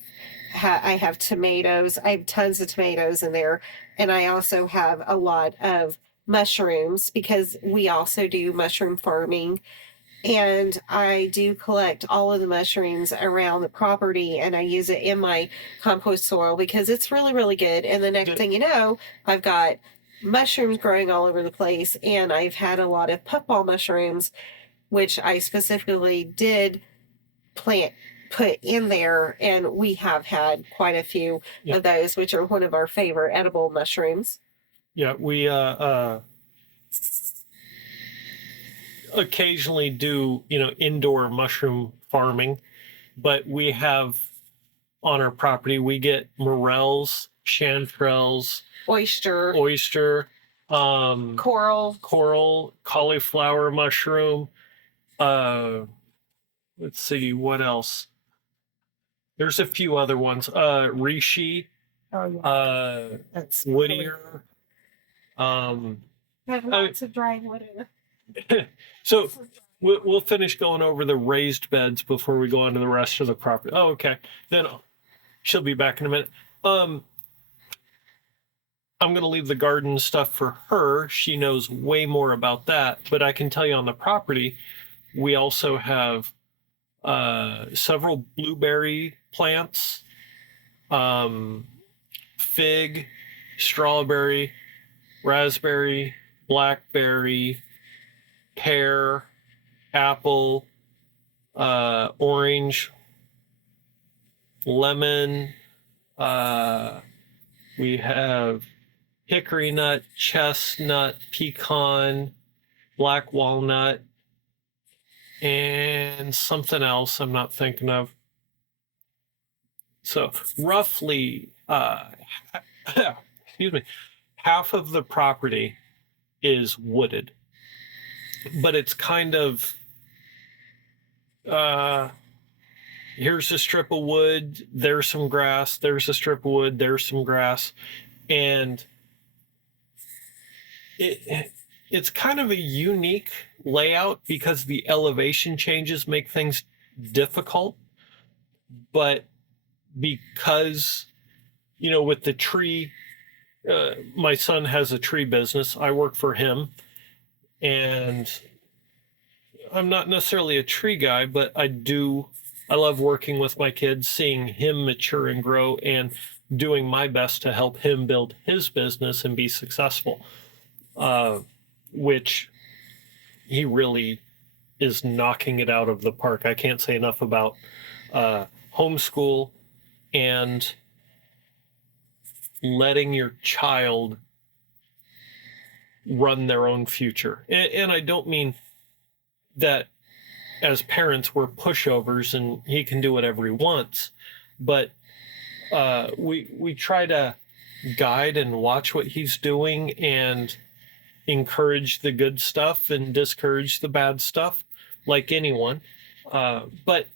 have tomatoes. I have tons of tomatoes in there, and I also have a lot of mushrooms, because we also do mushroom farming, and I do collect all of the mushrooms around the property, and I use it in my compost soil because it's really, really good. And the next thing you know, I've got mushrooms growing all over the place, and I've had a lot of puffball mushrooms, which I specifically did put in there, and we have had quite a few of those, which are one of our favorite edible mushrooms. Yeah, we occasionally do indoor mushroom farming, but we have on our property, we get morels, chanterelles, oyster, coral, cauliflower mushroom. Let's see, what else? There's a few other ones. Reishi, that's Whittier. Have lots of dry wood. So we'll finish going over the raised beds before we go on to the rest of the property. Oh, okay. Then she'll be back in a minute. I'm going to leave the garden stuff for her. She knows way more about that. But I can tell you on the property, we also have several blueberry plants, fig, strawberry, raspberry, blackberry, pear, apple, orange, lemon. We have hickory nut, chestnut, pecan, black walnut, and something else I'm not thinking of. So roughly, excuse me, half of the property is wooded, but it's kind of here's a strip of wood, there's some grass, there's a strip of wood, there's some grass, and it's kind of a unique layout because the elevation changes make things difficult, but because with the tree, my son has a tree business, I work for him, and I'm not necessarily a tree guy, but I love working with my kids, seeing him mature and grow, and doing my best to help him build his business and be successful, which he really is knocking it out of the park. I can't say enough about homeschool and letting your child run their own future. And I don't mean that as parents we're pushovers and he can do whatever he wants, but we try to guide and watch what he's doing and encourage the good stuff and discourage the bad stuff, like anyone. But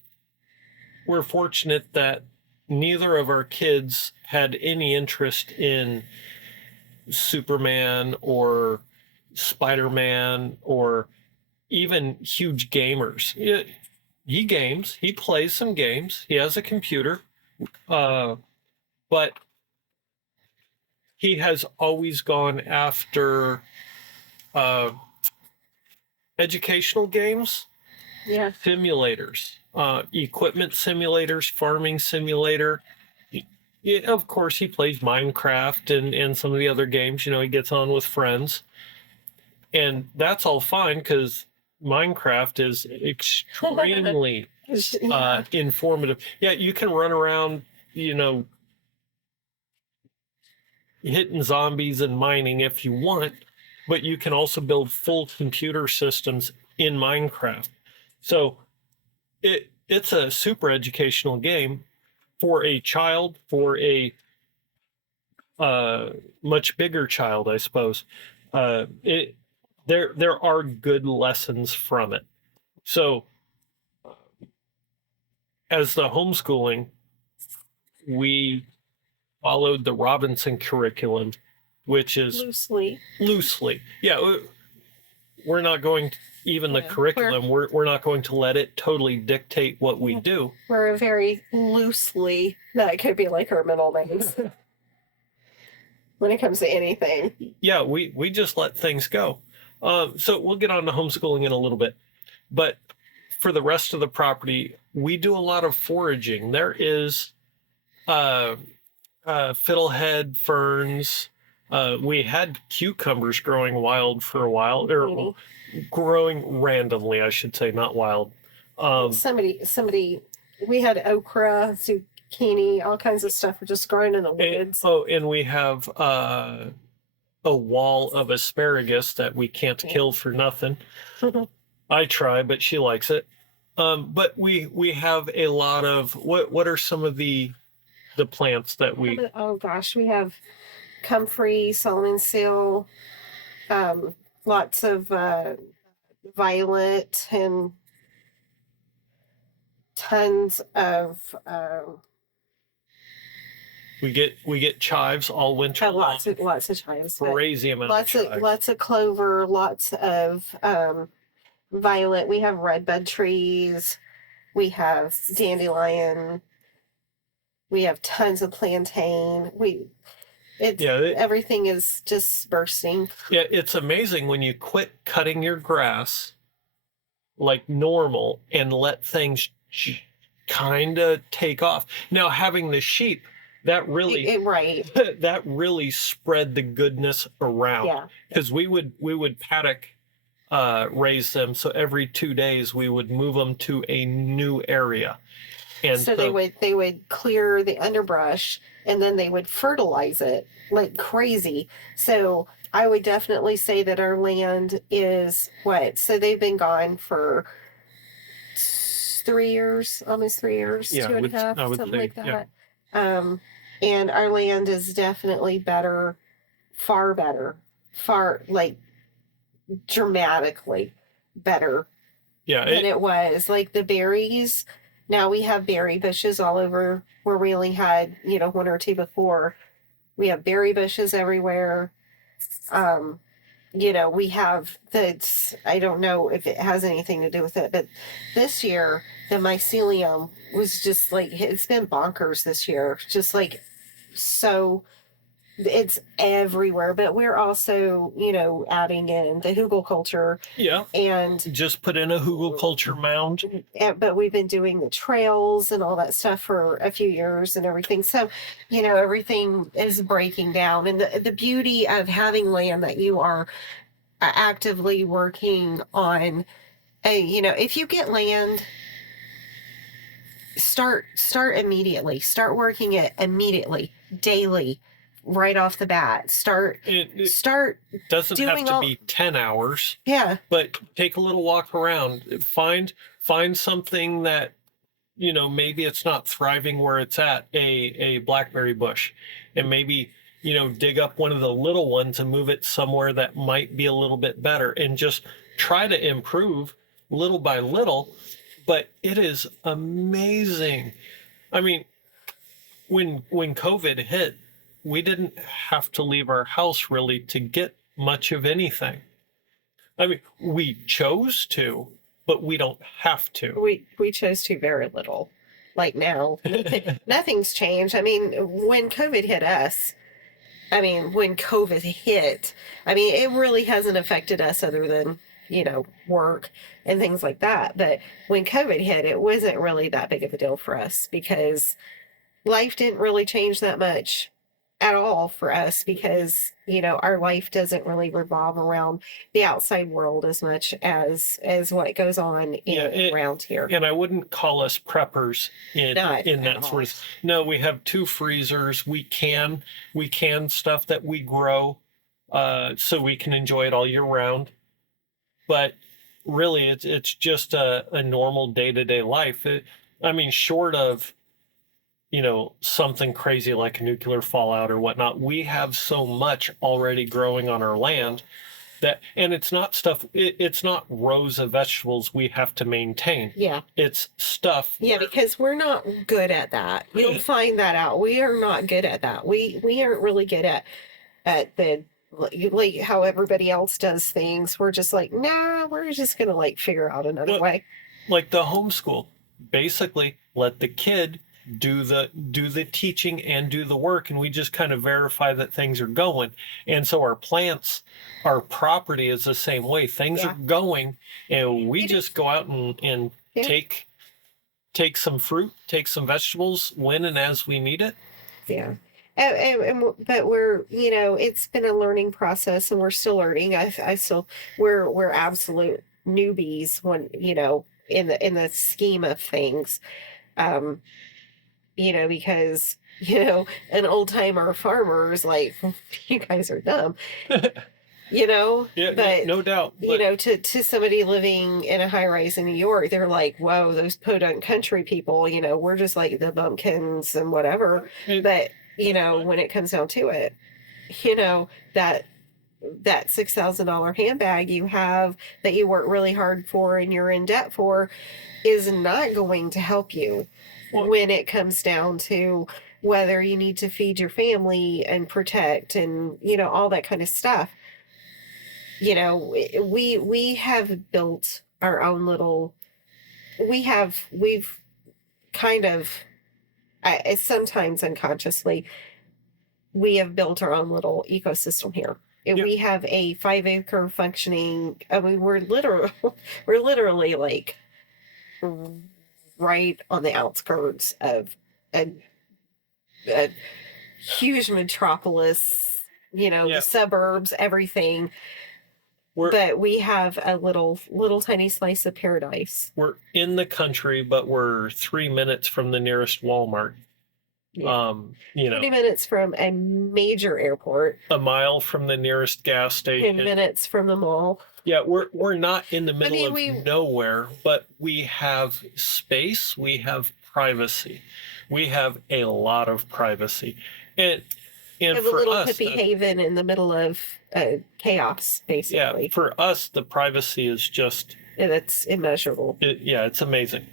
we're fortunate that neither of our kids had any interest in Superman or Spider-Man or even huge gamers. He games, he plays some games, he has a computer, but he has always gone after educational games, simulators, equipment simulators, farming simulator. Of course, he plays Minecraft and some of the other games. He gets on with friends. And that's all fine because Minecraft is extremely informative. Yeah, you can run around, hitting zombies and mining if you want, but you can also build full computer systems in Minecraft. So it's a super educational game for a child, for a much bigger child, I suppose. There are good lessons from it. So as the homeschooling, we followed the Robinson curriculum, which is loosely. Yeah, we're not going to, even the curriculum, we're not going to let it totally dictate what we do. We're very loosely, that could be like our middle names when it comes to anything. Yeah, we just let things go. So we'll get on to homeschooling in a little bit. But for the rest of the property, we do a lot of foraging. There is fiddlehead ferns. We had cucumbers growing wild for a while, or growing randomly, I should say, not wild. Somebody, we had okra, zucchini, all kinds of stuff just growing in the woods. And we have a wall of asparagus that we can't kill for nothing. I try, but she likes it. But we have a lot of what are some of the plants that we? Oh gosh, we have comfrey, Solomon seal, lots of violet, and tons of. We get chives all winter long. Lots of chives. Crazy amount of chives. Lots of clover, lots of violet. We have redbud trees. We have dandelion. We have tons of plantain. Everything is just bursting. Yeah, it's amazing when you quit cutting your grass like normal and let things kind of take off. Now having the sheep, that really Right. that really spread the goodness around, Yeah. because we would paddock raise them, so every 2 days we would move them to a new area, and So they would clear the underbrush and then they would fertilize it like crazy. So I would definitely say that our land is what? So they've been gone for 3 years, almost 3 years, yeah, two and a half, I would something say, like yeah, that. Um, and our land is definitely better, far better, far like dramatically better yeah, than it was. Like the berries, now we have berry bushes all over where we only had, one or two before. We have berry bushes everywhere. Um, we have I don't know if it has anything to do with it, but this year the mycelium was just like, it's been bonkers this year. Just like, so it's everywhere, but we're also, adding in the hugel culture yeah. and Just put in a hugelkultur mound. but we've been doing the trails and all that stuff for a few years and everything. So, everything is breaking down. And the beauty of having land that you are actively working on, if you get land, start immediately. Start working it immediately, daily, right off the bat. Start Doesn't have doing to all. be 10 hours, Yeah, but take a little walk around. Find something that, maybe it's not thriving where it's at, a blackberry bush, and maybe, dig up one of the little ones and move it somewhere that might be a little bit better, and just try to improve little by little. But it is amazing. I mean, when COVID hit, we didn't have to leave our house really to get much of anything. I mean, we chose to, but we don't have to. we chose to very little. Like now, nothing's changed. I mean, when COVID hit us, when COVID hit, it really hasn't affected us other than, work and things like that. But when COVID hit, it wasn't really that big of a deal for us because life didn't really change that much at all for us because, our life doesn't really revolve around the outside world as much as what goes on around here. And I wouldn't call us preppers in Not in at that all. sort of. No, we have 2 freezers. We can stuff that we grow, so we can enjoy it all year round. But really, it's just a normal day-to-day life. Short of, something crazy like a nuclear fallout or whatnot, we have so much already growing on our land that, and it's not stuff, it's not rows of vegetables we have to maintain. Yeah. It's stuff. Yeah, because we're not good at that. You'll find that out. We are not good at that. We aren't really good at the like how everybody else does things. We're just like, nah, we're just gonna like figure out another way. Like the homeschool, basically let the kid do the teaching and do the work, and we just kind of verify that things are going. And so our plants, our property is the same way. Things are going, and we just go out and take some fruit, take some vegetables when and as we need it. Yeah. But we're, it's been a learning process and we're still learning. I still, we're absolute newbies when, in the scheme of things. Because, an old timer farmer is like, you guys are dumb, Yeah, but no doubt. to somebody living in a high rise in New York, they're like, whoa, those podunk country people, we're just like the bumpkins and whatever. But, when it comes down to it, that $6,000 handbag you have that you work really hard for and you're in debt for is not going to help you when it comes down to whether you need to feed your family and protect and, all that kind of stuff. We have built our own little, we've kind of, sometimes unconsciously, we have built our own little ecosystem here. Yep. We have a 5-acre functioning. We're literally like right on the outskirts of a, a huge metropolis, Yeah. the suburbs, everything. But we have a little tiny slice of paradise. We're in the country, but we're 3 minutes from the nearest Walmart. Yeah. 20 minutes from a major airport. A mile from the nearest gas station. 10 minutes from the mall. Yeah, we're not in the middle of we nowhere, but we have space, we have privacy. We have a lot of privacy. And have a for little us, hippie haven in the middle of chaos, basically. Yeah, for us, the privacy is just it's immeasurable. It's amazing.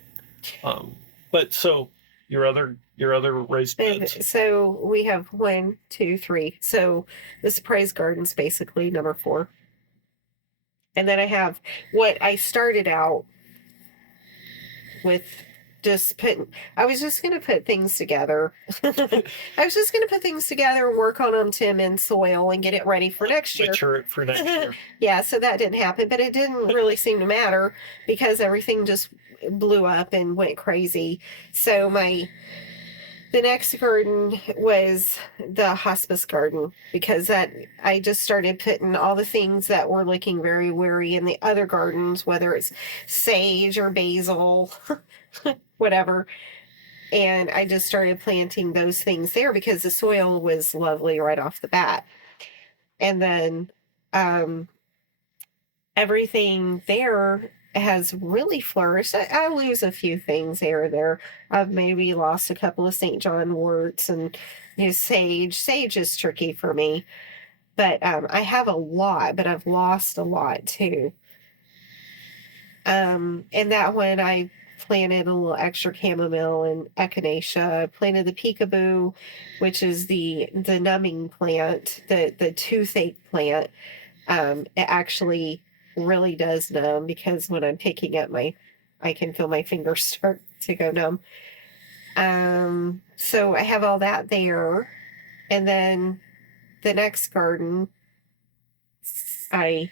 But so your other raised beds. So we have 1, 2, 3. So the surprise garden's basically number 4. And then I have what I started out with. I was just going to put things together. I was just going to put things together and work on them, Tim, in soil and get it ready for next year. Mature it for next year. Yeah, so that didn't happen, but it didn't really seem to matter because everything just blew up and went crazy. So the next garden was the hospice garden because I just started putting all the things that were looking very weary in the other gardens, whether it's sage or basil, whatever. And I just started planting those things there because the soil was lovely right off the bat. And then everything there has really flourished. I lose a few things here or there. I've maybe lost a couple of St. John worts and sage. Sage is tricky for me. But I have a lot, but I've lost a lot too. And that one I planted a little extra chamomile and echinacea. I planted the peekaboo, which is the numbing plant, the toothache plant. It actually really does numb because when I'm picking up I can feel my fingers start to go numb. So I have all that there. And then the next garden I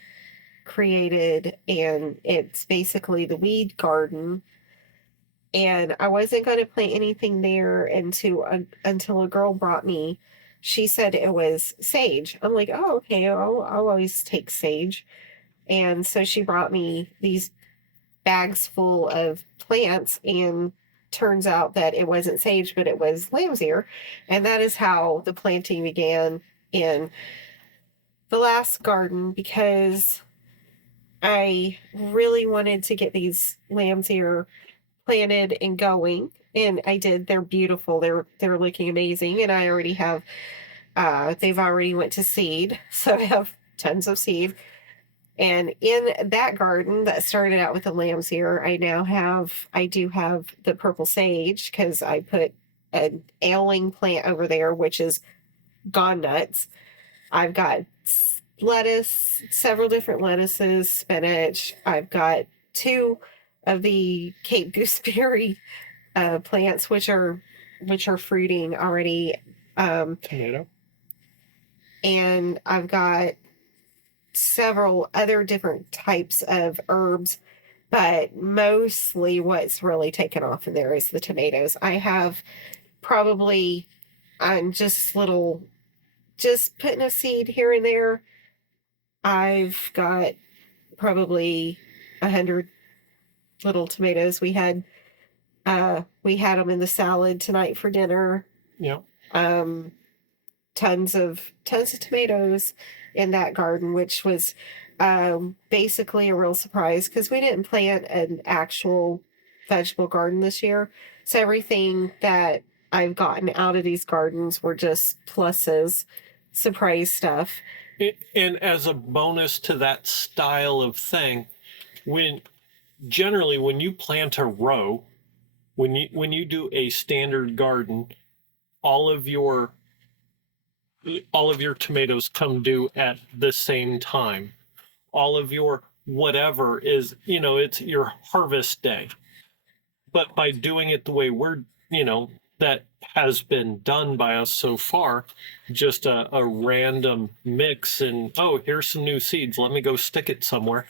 created, and it's basically the weed garden. And I wasn't going to plant anything there until a girl brought me. She said it was sage. I'm like, oh, okay, I'll always take sage. And so she brought me these bags full of plants, and turns out that it wasn't sage, but it was lamb's ear. And that is how the planting began in the last garden, because I really wanted to get these lamb's ear planted and going. And I did. They're beautiful. They're looking amazing. And I already have, they've already went to seed. So I have tons of seed. And in that garden that started out with the lamb's ear, I do have the purple sage because I put an ailing plant over there, which is gone nuts. I've got lettuce, several different lettuces, spinach. I've got 2 of the Cape gooseberry plants, which are fruiting already. Tomato. And I've got several other different types of herbs, but mostly what's really taken off in there is the tomatoes. I have probably just putting a seed here and there. I've got probably 100 little tomatoes. We had them in the salad tonight for dinner. Yeah. Tons of tomatoes in that garden, which was basically a real surprise because we didn't plant an actual vegetable garden this year. So everything that I've gotten out of these gardens were just pluses, surprise stuff. And as a bonus to that style of thing, when you plant a row, when you do a standard garden, all of your tomatoes come due at the same time. All of your whatever is, it's your harvest day. But by doing it the way that has been done by us so far, just a random mix and, oh, here's some new seeds, let me go stick it somewhere.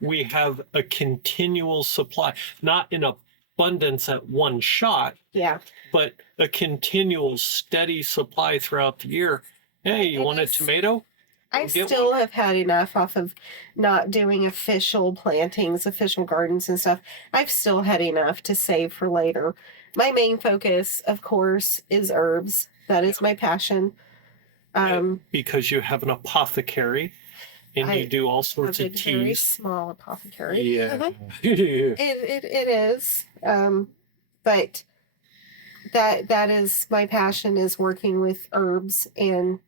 We have a continual supply, not in a abundance at one shot, Yeah. but a continual steady supply throughout the year. Hey, you And want a tomato? I Get still one. have had enough off of not doing official plantings, official gardens and stuff. I've still had enough to save for later. My main focus, of course, is herbs. That is my passion. Because you have an apothecary and you I do all have sorts a of very teas. small apothecary. Yeah. It is. But that is my passion, is working with herbs. And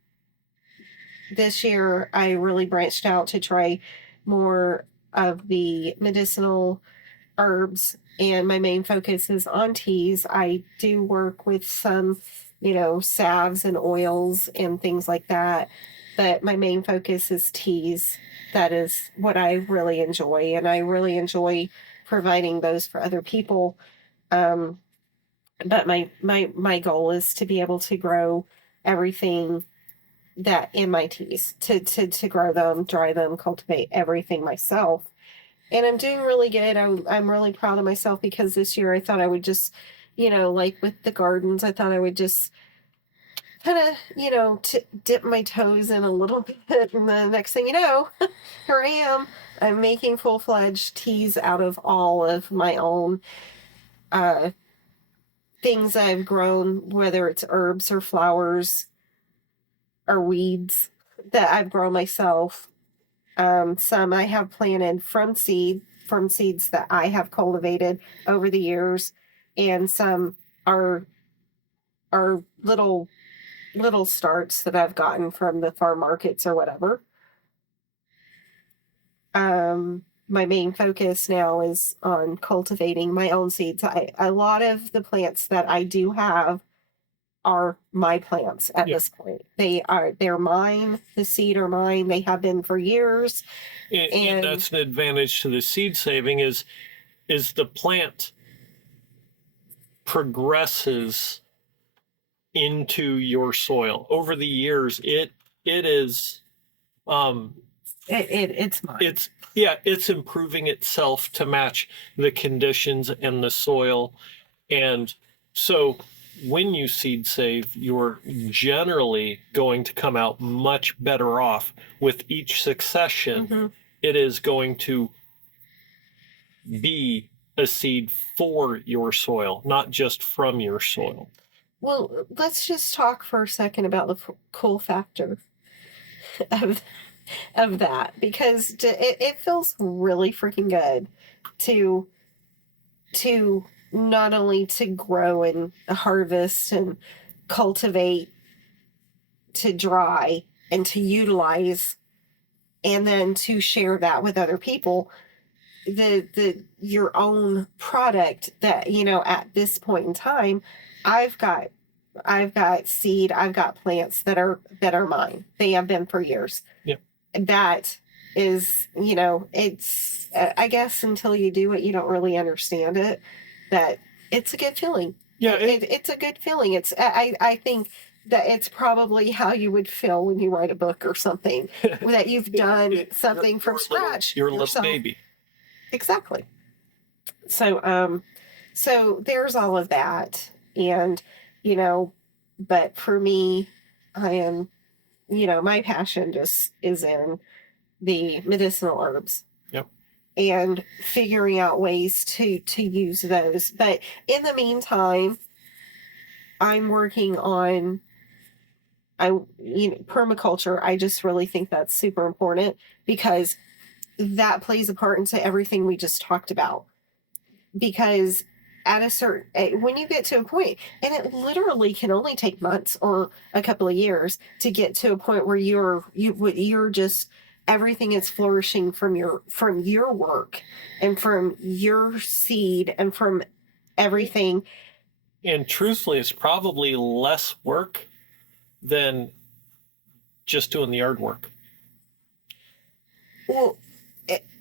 this year I really branched out to try more of the medicinal herbs, and my main focus is on teas. I do work with some, salves and oils and things like that, but my main focus is teas. That is what I really enjoy, and I really enjoy providing those for other people. um, but my goal is to be able to grow everything that in my teas, to grow them, dry them, cultivate everything myself. And I'm doing really good. I'm really proud of myself, because this year I thought I would just, like with the gardens, I thought I would just kind of, dip my toes in a little bit. And the next thing you know, here I am. I'm making full-fledged teas out of all of my own uh, things I've grown, whether it's herbs or flowers or weeds that I've grown myself. Some I have planted from seeds that I have cultivated over the years, and some are little starts that I've gotten from the farm markets or whatever. My main focus now is on cultivating my own seeds. A lot of the plants that I do have are my plants at Yeah. this point. They're mine. The seed are mine. They have been for years. And that's an advantage to the seed saving is the plant progresses into your soil over the years. It is it's mine. It's improving itself to match the conditions and the soil. And so when you seed save, you're generally going to come out much better off with each succession. Mm-hmm. It is going to be a seed for your soil, not just from your soil. Well, let's just talk for a second about the cool factor of that, because it feels really freaking good to not only to grow and harvest and cultivate, to dry and to utilize, and then to share that with other people. Your own product that, at this point in time, I've got seed, I've got plants that are mine. They have been for years. Yep. That is, it's, I guess until you do it, you don't really understand it, that it's a good feeling. Yeah. It's a good feeling. I think that it's probably how you would feel when you write a book or something, that you've done something from scratch. You're a little baby. Exactly. So there's all of that. And, but for me, I am, my passion just is in the medicinal herbs. Yep. And figuring out ways to use those. But in the meantime, I'm working on permaculture. I just really think that's super important, because that plays a part into everything we just talked about. Because at a certain, when you get to a point, and it literally can only take months or a couple of years to get to a point where you're just, everything is flourishing from your work and from your seed and from everything. And truthfully, it's probably less work than just doing the yard work. Well,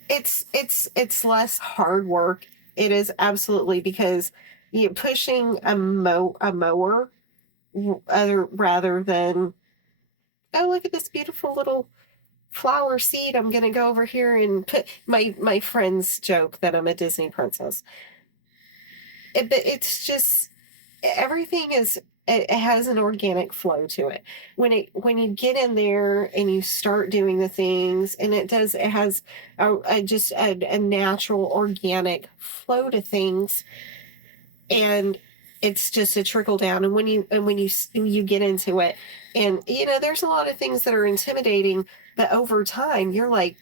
it's less hard work. It is, absolutely, because you're pushing a mower rather than, oh, look at this beautiful little flower seed. I'm gonna go over here and put my friends joke that I'm a Disney princess. but it's just everything is it has an organic flow to it. When you get in there and you start doing the things, and it has a natural organic flow to things, and it's just a trickle down. And when you get into it, and there's a lot of things that are intimidating, but over time you're like,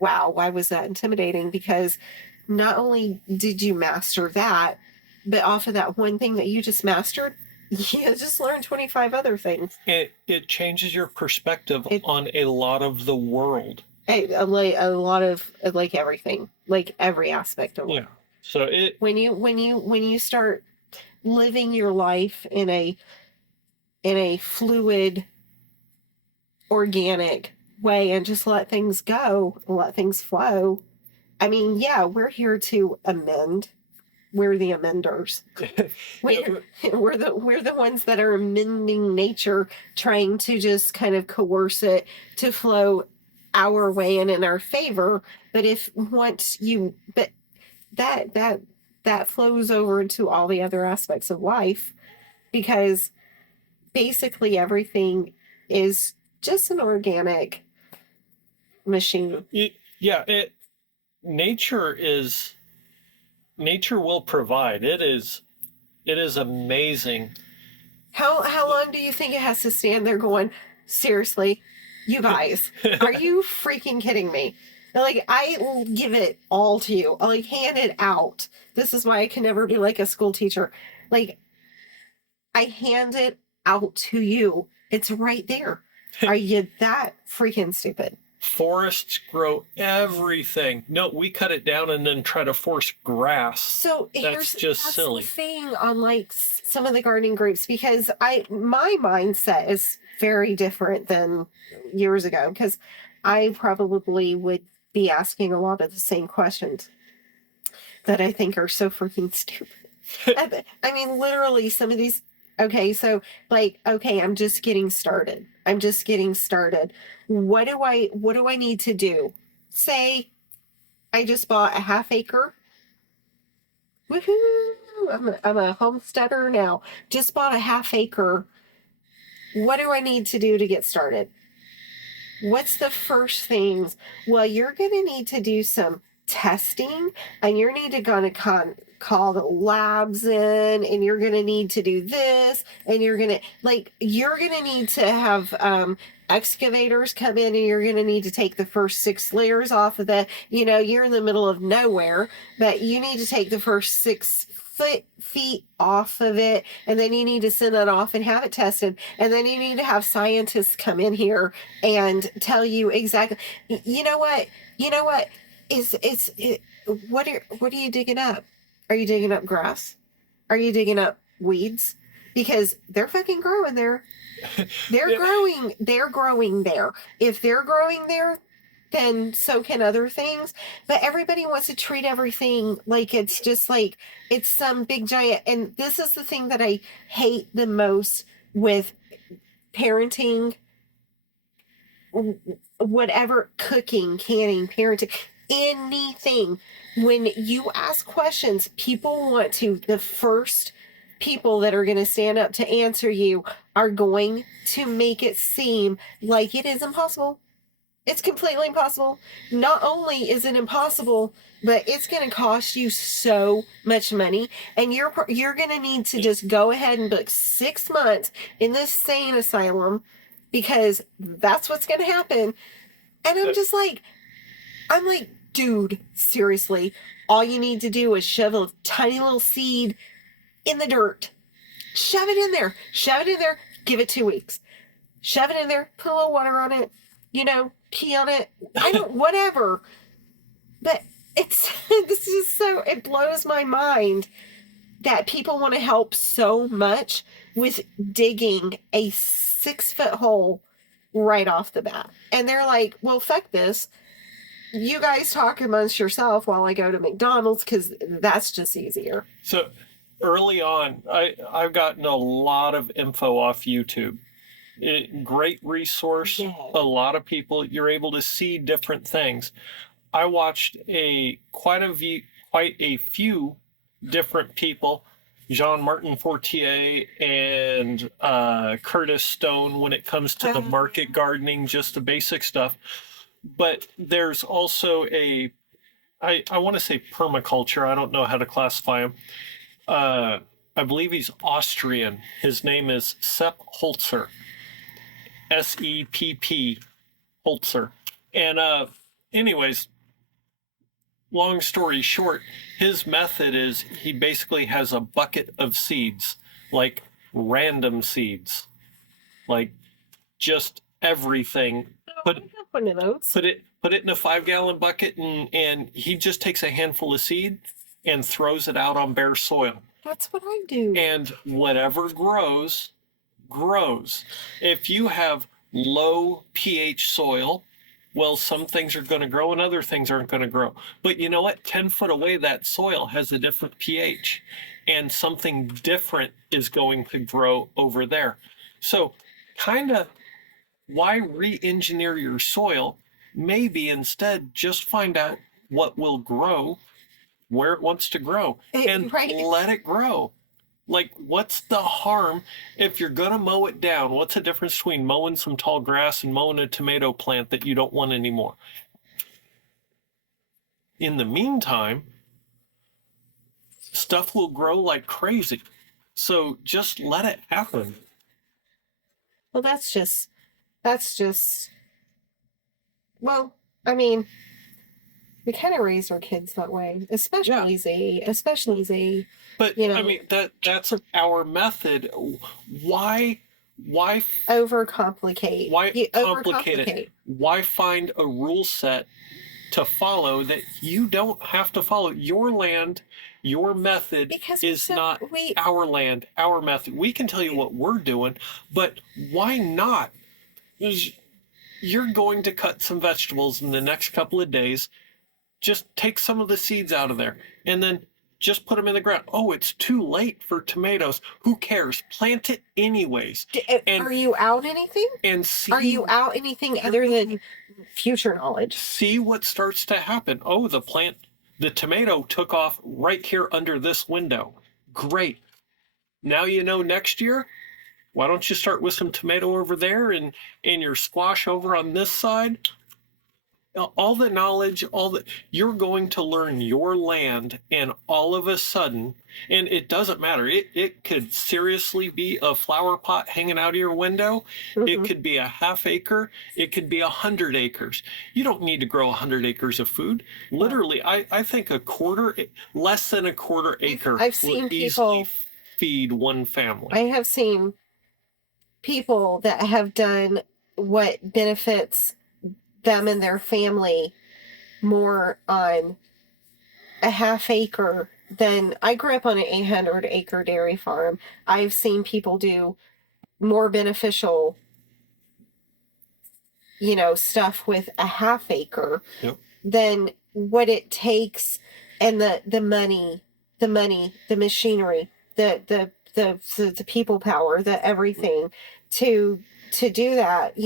wow, why was that intimidating? Because not only did you master that, but off of that one thing that you just mastered, you just learned 25 other things. It changes your perspective It- on a lot of the world. Like a lot of like everything, like every aspect of life. Yeah. So When you start living your life in a fluid, organic way, and just let things go, let things flow. I mean, yeah, we're here to amend. We're the amenders. We're the ones that are amending nature, trying to just kind of coerce it to flow our way and in our favor. But that flows over into all the other aspects of life, because basically everything is just an organic machine. Yeah, nature will provide. It is amazing. How long do you think it has to stand there going, seriously, you guys, are you freaking kidding me? Like, I will give it all to you. I'll like hand it out. This is why I can never be like a school teacher. Like, I hand it out to you. It's right there. Are you that freaking stupid? Forests grow everything. No, we cut it down and then try to force grass. So that's just silly. The thing on like some of the gardening groups, because my mindset is very different than years ago, because I probably would be asking a lot of the same questions that I think are so freaking stupid. I mean, literally some of these. Okay, so like, okay, I'm just getting started. What do I need to do? Say I just bought a half acre. Woohoo! I'm a homesteader now. Just bought a half acre. What do I need to do to get started? What's the first things? Well, you're going to need to do some testing, and you're need to call the labs in, and you're going to need to do this, and you're going to need to have excavators come in, and you're going to need to take the first 6 layers off of you're in the middle of nowhere, but you need to take the first 6 feet off of it, and then you need to send it off and have it tested, and then you need to have scientists come in here and tell you exactly. You know what what are you digging up? Are you digging up grass? Are you digging up weeds? Because they're fucking growing there. They're growing there. If they're growing there, then so can other things. But everybody wants to treat everything like it's just like it's some big giant. And this is the thing that I hate the most with parenting, whatever, cooking, canning, parenting, anything. When you ask questions, the first people that are going to stand up to answer you are going to make it seem like it is impossible. It's completely impossible. Not only is it impossible, but it's going to cost you so much money, and you're going to need to just go ahead and book 6 months in the sane asylum, because that's what's going to happen. And I'm like, dude, seriously, all you need to do is shove a tiny little seed in the dirt. Shove it in there. Give it 2 weeks. Shove it in there. Put a little water on it. Pee on it. Whatever. But this is it blows my mind that people want to help so much with digging a 6-foot hole right off the bat. And they're like, well, fuck this. You guys talk amongst yourself while I go to McDonald's, because that's just easier. So early on, I've gotten a lot of info off YouTube. Great resource. Yeah. A lot of people, you're able to see different things. I watched quite a few different people, Jean-Martin Fortier and Curtis Stone, when it comes to the market gardening, just the basic stuff. But there's also I want to say permaculture. I don't know how to classify him. I believe he's Austrian. His name is Sepp Holzer. Sepp Holzer. And anyways, long story short, his method is he basically has a bucket of seeds, like random seeds, like just everything. I have one of those. Put it in a 5-gallon bucket, and he just takes a handful of seed and throws it out on bare soil. That's what I do. And whatever grows, grows. If you have low pH soil, well, some things are going to grow and other things aren't going to grow. But you know what? 10 foot away, that soil has a different pH, and something different is going to grow over there. So, kind of, why re-engineer your soil? Maybe instead just find out what will grow where it wants to grow and let it grow. Like, what's the harm if you're going to mow it down? What's the difference between mowing some tall grass and mowing a tomato plant that you don't want anymore? In the meantime, stuff will grow like crazy. So just let it happen. Well, well, I mean, we kind of raise our kids that way, especially Z. But you know, I mean, that's our method. Why overcomplicate? Why complicate it? Why find a rule set to follow that you don't have to follow? Your land, your method is not our land, our method. We can tell you what we're doing, but why not? You're going to cut some vegetables in the next couple of days. Just take some of the seeds out of there and then just put them in the ground. Oh, it's too late for tomatoes. Who cares? Plant it anyways. Are you out anything? And see, are you out anything other than future knowledge? See what starts to happen. Oh, the tomato took off right here under this window. Great. Now you know next year, why don't you start with some tomato over there and your squash over on this side? All the knowledge, you're going to learn your land, and all of a sudden, and it doesn't matter. It could seriously be a flower pot hanging out of your window. Mm-hmm. It could be a half acre. It could be 100 acres. You don't need to grow 100 acres of food. Literally, I think less than a quarter acre will easily feed one family. I have seen people that have done what benefits them and their family more on a half acre than I grew up on an 800-acre dairy farm. I've seen people do more beneficial, stuff with a half acre than what it takes, and the money, the machinery, the people power, the everything to do that,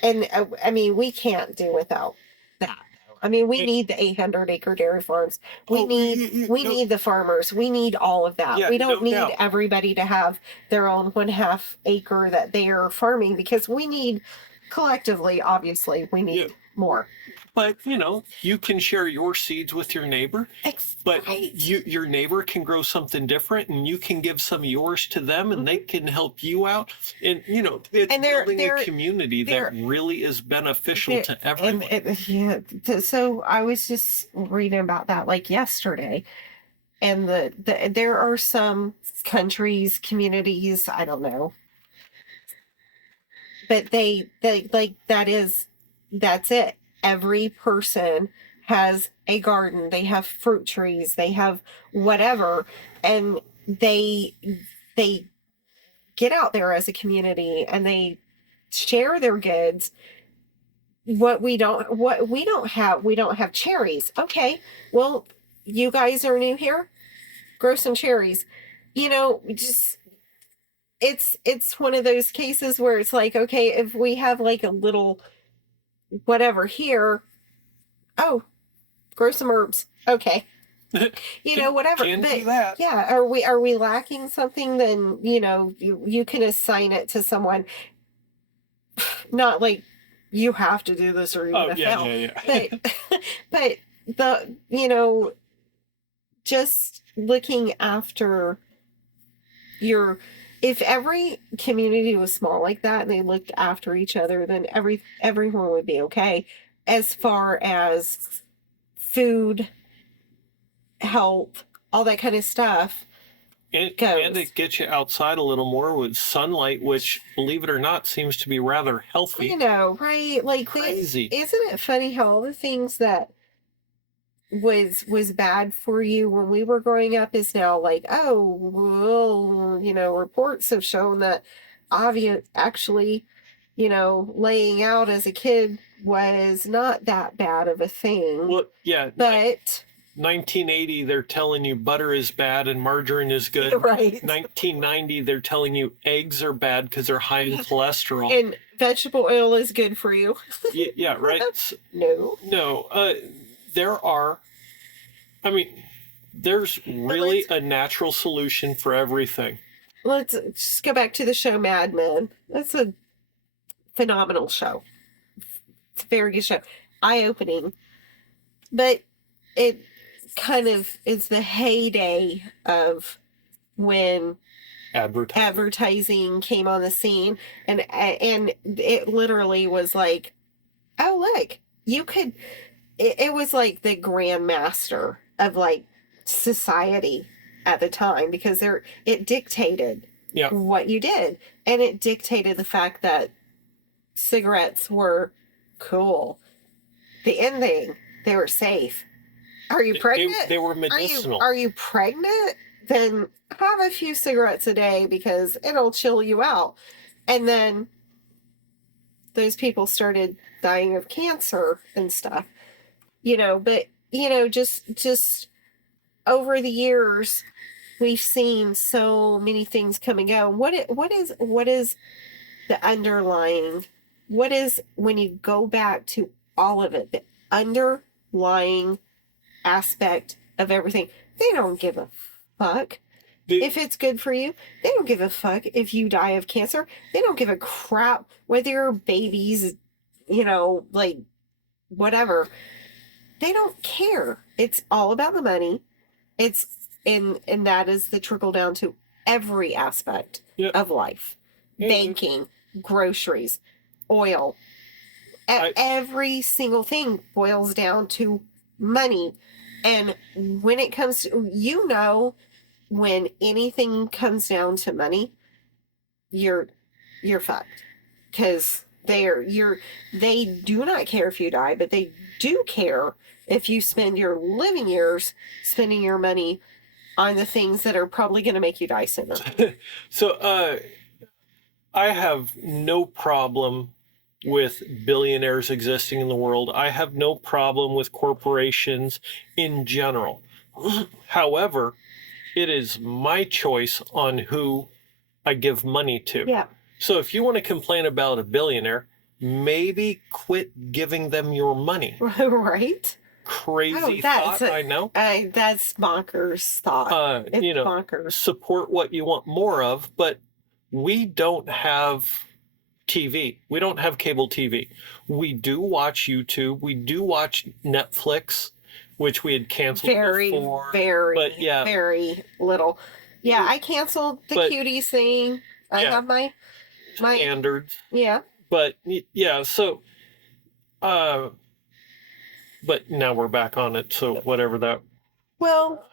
And I mean, we can't do without that. I mean, we need the 800-acre dairy farms. We need the farmers. We need all of that. Yeah, we don't need everybody to have their own 1/2 acre that they are farming, because we need, collectively, obviously, we need more. But, you can share your seeds with your neighbor. But your neighbor can grow something different, and you can give some of yours to them, and they can help you out. And, it's building a community that really is beneficial to everyone. So I was just reading about that like yesterday. And there are some countries, communities, I don't know. But they like, that's it. Every person has a garden. They have fruit trees. They have whatever, and they get out there as a community and they share their goods. We don't have cherries. Okay, well, you guys are new here. Grow some cherries. Just it's one of those cases where it's like, okay, if we have like a little whatever here, grow some herbs. Okay. whatever. Can But do that. yeah, are we lacking something? Then you can assign it to someone. Not like you have to do this or you're Oh gonna yeah, fail. yeah, yeah. But but the just looking after your if every community was small like that and they looked after each other, then everyone would be okay as far as food, health, all that kind of stuff And goes. it gets you outside a little more with sunlight, which, believe it or not, seems to be rather healthy. Right? Like Crazy. isn't it funny how all the things that was bad for you when we were growing up is now like, oh, well, reports have shown that obvious actually, laying out as a kid was not that bad of a thing. Well, yeah. But 1980, they're telling you butter is bad and margarine is good. right. 1990, they're telling you eggs are bad because they're high in cholesterol. And vegetable oil is good for you. Yeah, right. No. There are. I mean, there's really a natural solution for everything. Let's just go back to the show Mad Men. That's a phenomenal show. It's a very good show. Eye-opening. But it kind of is the heyday of when advertising came on the scene, and it literally was like, oh look, you could. It was like the grandmaster of like society at the time because it dictated what you did, and it dictated the fact that cigarettes were cool. The ending, they were safe. Are you pregnant? They were medicinal. Are you pregnant? Then have a few cigarettes a day because it'll chill you out. And then those people started dying of cancer and stuff. But just over the years, we've seen so many things come and go. What is the underlying? What is, when you go back to all of it, the underlying aspect of everything? They don't give a fuck if it's good for you. They don't give a fuck if you die of cancer. They don't give a crap whether your baby's, like whatever. They don't care. It's all about the money. And that is the trickle down to every aspect of life. Banking, groceries, oil. Every single thing boils down to money. And when it comes to, when anything comes down to money, you're fucked. Because they do not care if you die, but they do care if you spend your living years spending your money on the things that are probably going to make you die sooner. So, I have no problem with billionaires existing in the world. I have no problem with corporations in general. However, it is my choice on who I give money to. Yeah. So if you want to complain about a billionaire, maybe quit giving them your money. Right? Crazy thought, I know. That's bonkers thought. It's bonkers. Support what you want more of, but we don't have TV. We don't have cable TV. We do watch YouTube. We do watch Netflix, which we had canceled before. Very little. Yeah, I canceled the cuties thing. I have my standards. Yeah. But yeah, so but now we're back on it, so whatever that. Well,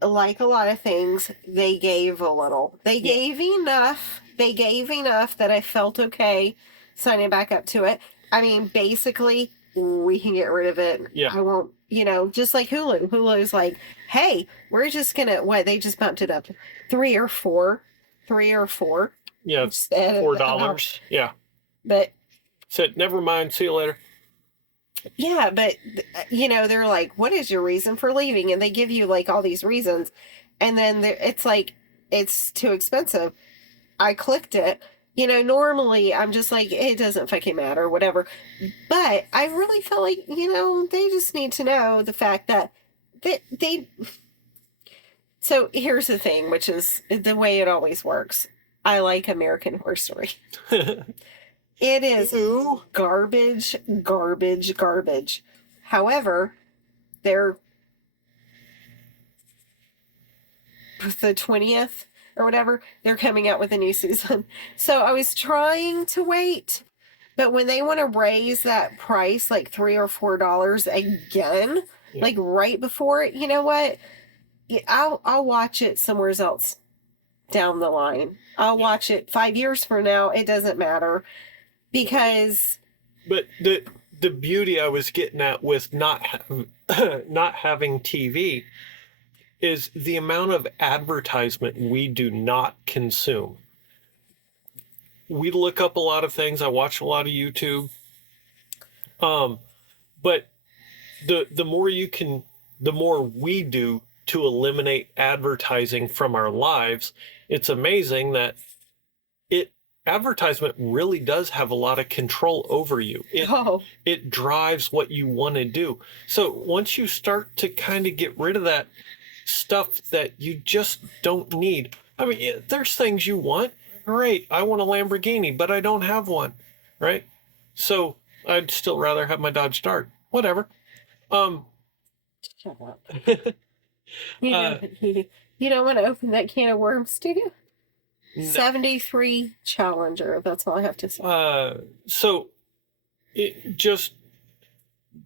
like a lot of things, they gave a little. They gave enough. They gave enough that I felt okay signing back up to it. I mean, basically, we can get rid of it. Yeah. I won't, just like Hulu. Hulu's like, hey, we're just going to, they just bumped it up to 3 or 4. 3 or 4. Yeah, $4. Yeah. But. Said, never mind, see you later. Yeah, but, they're like, what is your reason for leaving? And they give you, like, all these reasons. And then it's like, it's too expensive. I clicked it. Normally I'm just like, it doesn't fucking matter, whatever. But I really feel like, they just need to know the fact that they. So here's the thing, which is the way it always works. I like American Horror Story. It is garbage, garbage, garbage. However, they're the 20th or whatever, they're coming out with a new season. So I was trying to wait, but when they want to raise that price like $3 or $4 again, Yeah. like right before it, you know what? I'll watch it somewhere else down the line. I'll watch it 5 years from now. It doesn't matter because. But the beauty I was getting at with not having TV is the amount of advertisement we do not consume. We look up a lot of things. I watch a lot of YouTube. But the more we do to eliminate advertising from our lives, it's amazing that advertisement really does have a lot of control over you. It drives what you want to do. So once you start to kind of get rid of that stuff that you just don't need. I mean, there's things you want. Great, I want a Lamborghini, but I don't have one, right? So I'd still rather have my Dodge Dart. Whatever. Shut up. You don't want to open that can of worms, do you? No. 73 Challenger. That's all I have to say. So it just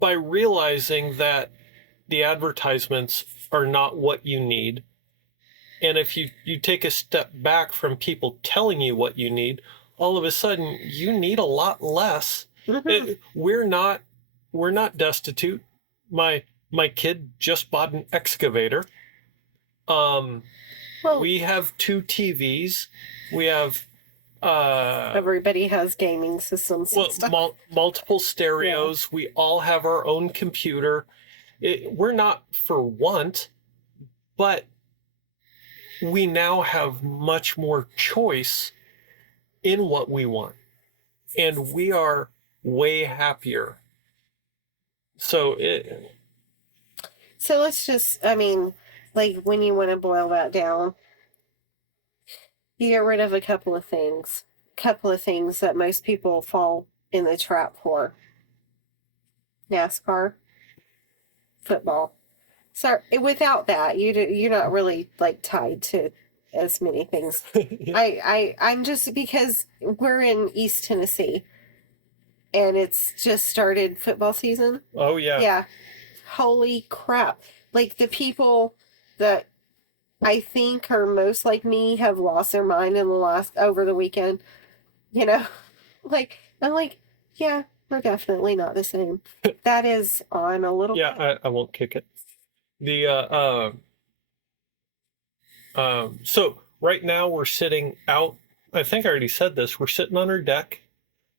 by realizing that the advertisements are not what you need, and if you take a step back from people telling you what you need, all of a sudden you need a lot less. Mm-hmm. We're not destitute. My kid just bought an excavator. We have 2 TVs. We have everybody has gaming systems. Multiple stereos. Yeah. We all have our own computer. We're not for want, but we now have much more choice in what we want, and we are way happier. So let's just, like when you want to boil that down, you get rid of a couple of things that most people fall in the trap for. NASCAR, football. So without that, you're not really like tied to as many things. Yeah. I'm just, because we're in East Tennessee and it's just started football season. Oh yeah. Yeah. Holy crap. Like the people that I think are most like me have lost their mind over the weekend. Like, I'm like, yeah, we're definitely not the same. That is on a little. Yeah, I won't kick it. So right now we're sitting out. I think I already said this. We're sitting on our deck.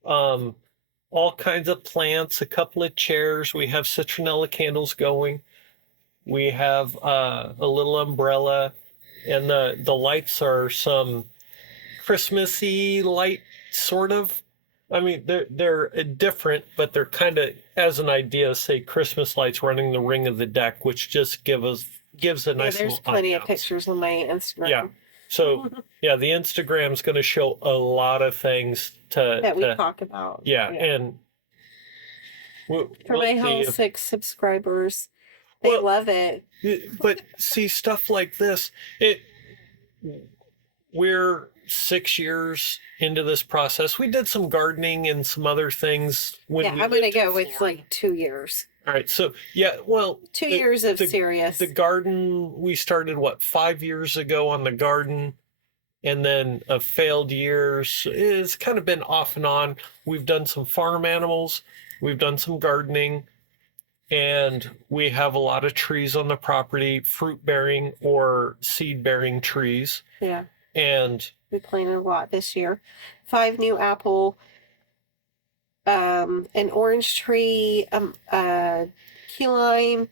All kinds of plants, a couple of chairs. We have citronella candles going. We have a little umbrella, and the lights are some Christmassy light, sort of. I mean, they're different, but they're kind of, as an idea, say Christmas lights running the ring of the deck, which just gives a nice. There's plenty of pictures on my Instagram. Yeah. So yeah, the Instagram's going to show a lot of things that we talk about. Yeah, and for my whole 6 subscribers. They love it. But see, stuff like this, we're 6 years into this process. We did some gardening and some other things. I'm going to go with like 2 years. All right. So, 2 years of serious. The garden, we started, 5 years ago on the garden, and then a failed years. It's kind of been off and on. We've done some farm animals. We've done some gardening. And we have a lot of trees on the property, fruit-bearing or seed-bearing trees. Yeah. And we planted a lot this year. 5 new apple, an orange tree, key lime,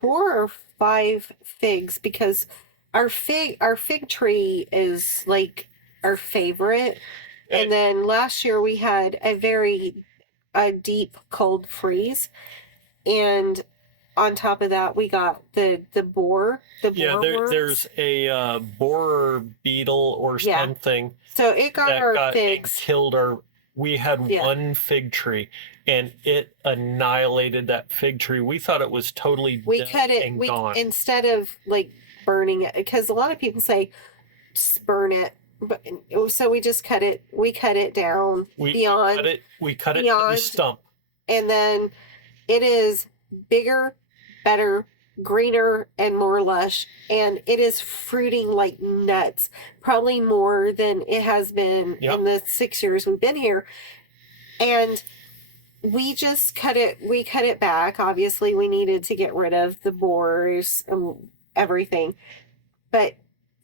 4 or 5 figs, because our fig tree is like our favorite. And then last year we had a deep cold freeze, and on top of that we got the borer worms. There's a borer beetle or something. So it got our figs. Killed our. We had one fig tree, and it annihilated that fig tree. We thought it was totally dead and gone. Instead of like burning it, because a lot of people say just burn it, but so we just cut it. We cut it down beyond. We cut it to the stump, and then it is bigger, better, greener, and more lush, and it is fruiting like nuts, probably more than it has been in the 6 years we've been here. And we just cut it back. Obviously we needed to get rid of the borers and everything, but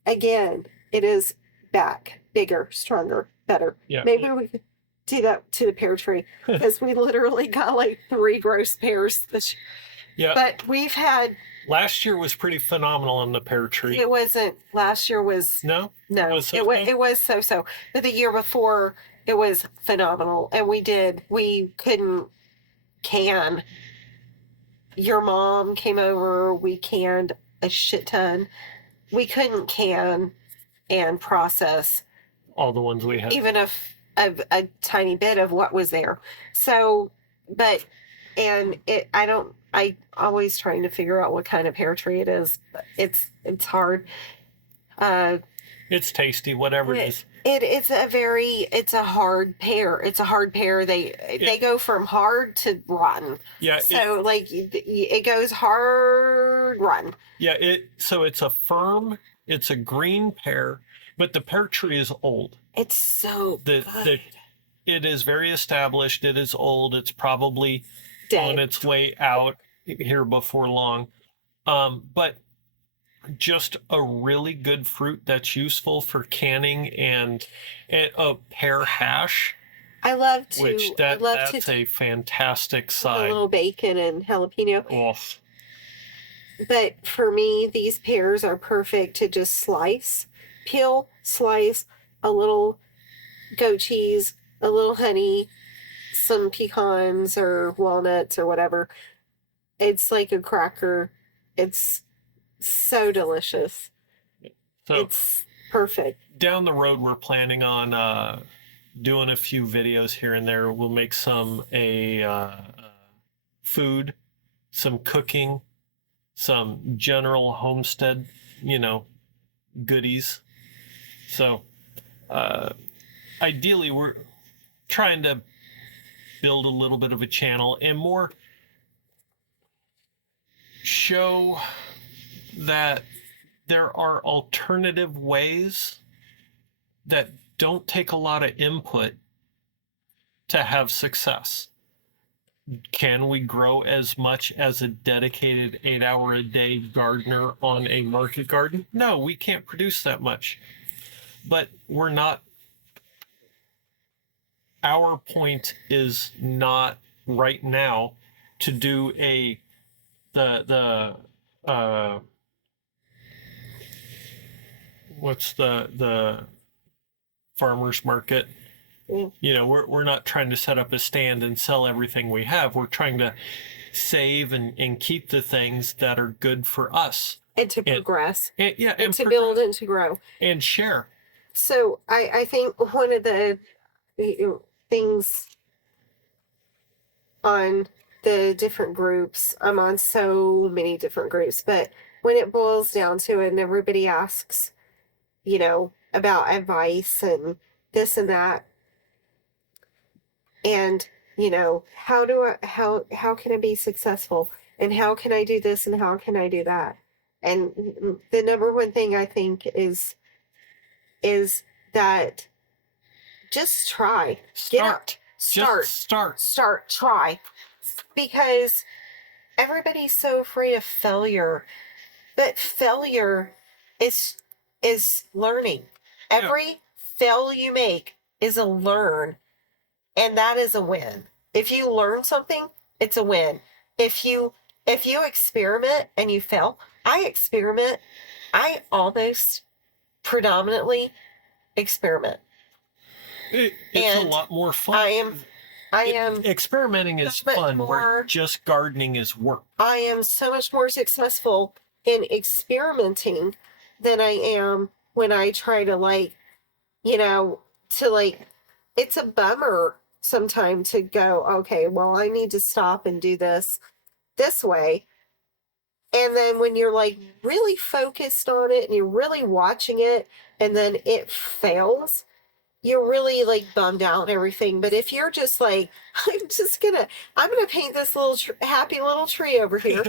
again, it is back, bigger, stronger, better. Maybe we could do that to the pear tree, because we literally got like 3 gross pears this year. Yeah. But we've had. Last year was pretty phenomenal on the pear tree. It wasn't. Last year was. No? It was so. But the year before, it was phenomenal. And we couldn't can. Your mom came over, we canned a shit ton. We couldn't can and process all the ones we had. Even a tiny bit of what was there. So, I always trying to figure out what kind of pear tree it is. It's hard. It's tasty, whatever it is. It's a hard pear. It's a hard pear. They go from hard to rotten. Yeah. So it goes hard, rotten. Yeah. It's a green pear, but the pear tree is old. It's so good. It is very established. It is old. It's probably dead. On its way out here before long. But just a really good fruit that's useful for canning and a pear hash. I love to. That's a fantastic side. A little bacon and jalapeno. Oof. But for me, these pears are perfect to just peel, slice, a little goat cheese, a little honey, some pecans or walnuts or whatever. It's like a cracker. It's so delicious. So it's perfect. Down the road, we're planning on doing a few videos here and there. We'll make some food, some cooking, some general homestead, goodies. So ideally, we're trying to build a little bit of a channel and more show that there are alternative ways that don't take a lot of input to have success. Can we grow as much as a dedicated 8-hour-a-day gardener on a market garden? No, we can't produce that much. But we're not. Our point is not right now to do what's the farmer's market? We're not trying to set up a stand and sell everything we have. We're trying to save and keep the things that are good for us. And to progress. And to build and to grow. And share. So I think one of the things on the different groups, I'm on so many different groups, but when it boils down to it and everybody asks, about advice and this and that, and how can I be successful, and how can I do this and how can I do that? And the number one thing I think is that just try. Try. Because everybody's so afraid of failure. But failure is learning. Every fail you make is a learn. And that is a win. If you learn something, it's a win. If you experiment and you fail, I almost predominantly experiment. It's And a lot more fun. I am experimenting is so much fun, where more- just gardening is work. I am so much more successful in experimenting than I am when I try to it's a bummer sometimes to go, okay, well, I need to stop and do this way. And then when you're like really focused on it and you're really watching it and then it fails, you're really like bummed out and everything. But if you're just like, I'm gonna paint this little happy little tree over here,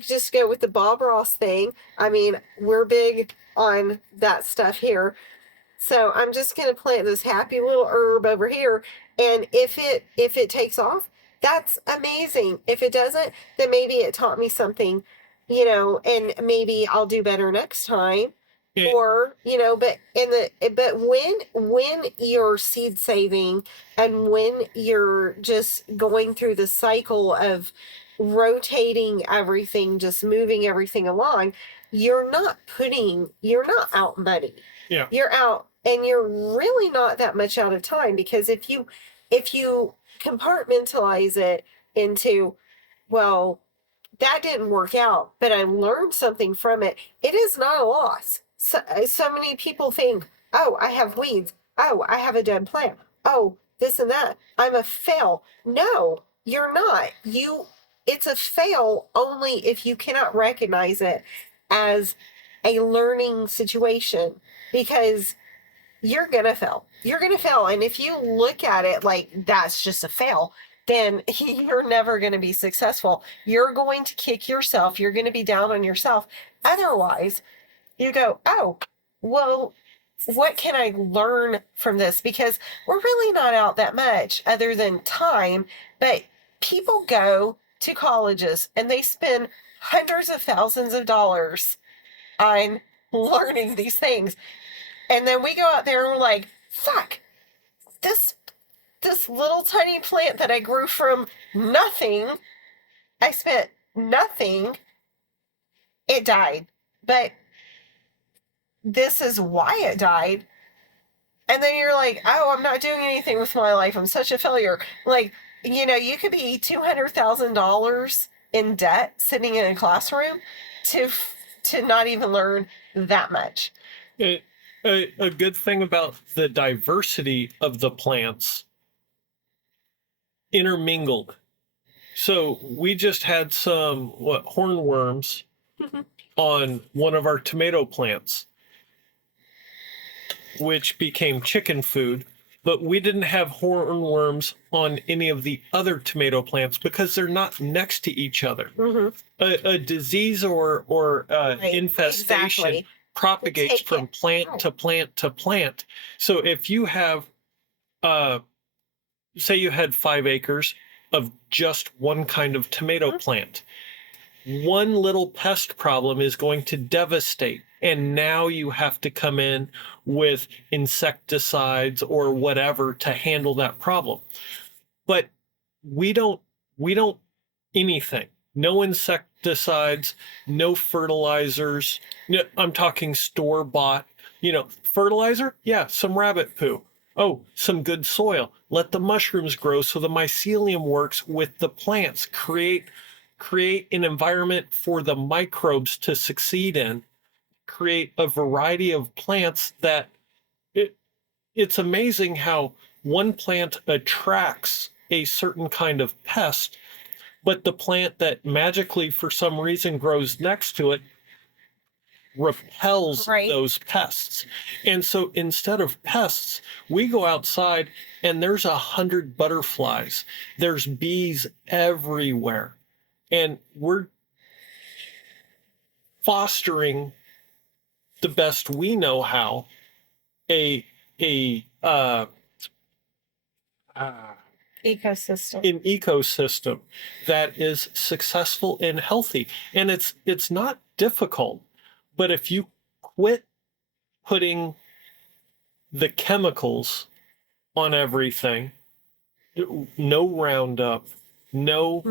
just go with the Bob Ross thing. I mean, we're big on that stuff here. So I'm just gonna plant this happy little herb over here, and if it takes off, that's amazing. If it doesn't, then maybe it taught me something, and maybe I'll do better next time. It- Or but when you're seed saving and when you're just going through the cycle of rotating everything, just moving everything along, you're not out money. yeah. You're out, and you're really not that much out of time, because if you compartmentalize it into, well, that didn't work out, but I learned something from it, it is not a loss. So many people think, oh, I have weeds, oh, I have a dead plant, oh, this and that, I'm a fail. No, you're not. It's a fail only if you cannot recognize it as a learning situation, because you're gonna fail. You're gonna fail. And if you look at it like that's just a fail, then you're never gonna be successful. You're going to kick yourself. You're gonna be down on yourself. Otherwise, you go, oh, well, what can I learn from this? Because we're really not out that much other than time. But people go to colleges and they spend hundreds of thousands of dollars on learning these things. And then we go out there and we're like, fuck, this little tiny plant that I grew from nothing, I spent nothing, it died. But this is why it died. And then you're like, oh, I'm not doing anything with my life. I'm such a failure. Like, you could be $200,000 in debt sitting in a classroom to not even learn that much. A good thing about the diversity of the plants intermingled. So we just had some hornworms on one of our tomato plants, which became chicken food, but we didn't have hornworms on any of the other tomato plants because they're not next to each other. Mm-hmm. A disease or Right. infestation Exactly. propagates Take from it plant out. to plant to plant. So if you have, say you had 5 acres of just one kind of tomato Mhm. plant, one little pest problem is going to devastate. And now you have to come in with insecticides or whatever to handle that problem. But we don't anything. No insecticides, no fertilizers. No, I'm talking store bought, fertilizer. Yeah, some rabbit poo. Oh, some good soil. Let the mushrooms grow so the mycelium works with the plants. Create an environment for the microbes to succeed in. Create a variety of plants that it's amazing how one plant attracts a certain kind of pest, but the plant that magically for some reason grows next to it repels Right. those pests. And so instead of pests, we go outside and there's 100 butterflies. There's bees everywhere. And we're fostering the best we know how Ecosystem. an ecosystem that is successful and healthy. And it's not difficult, but if you quit putting the chemicals on everything, no Roundup, no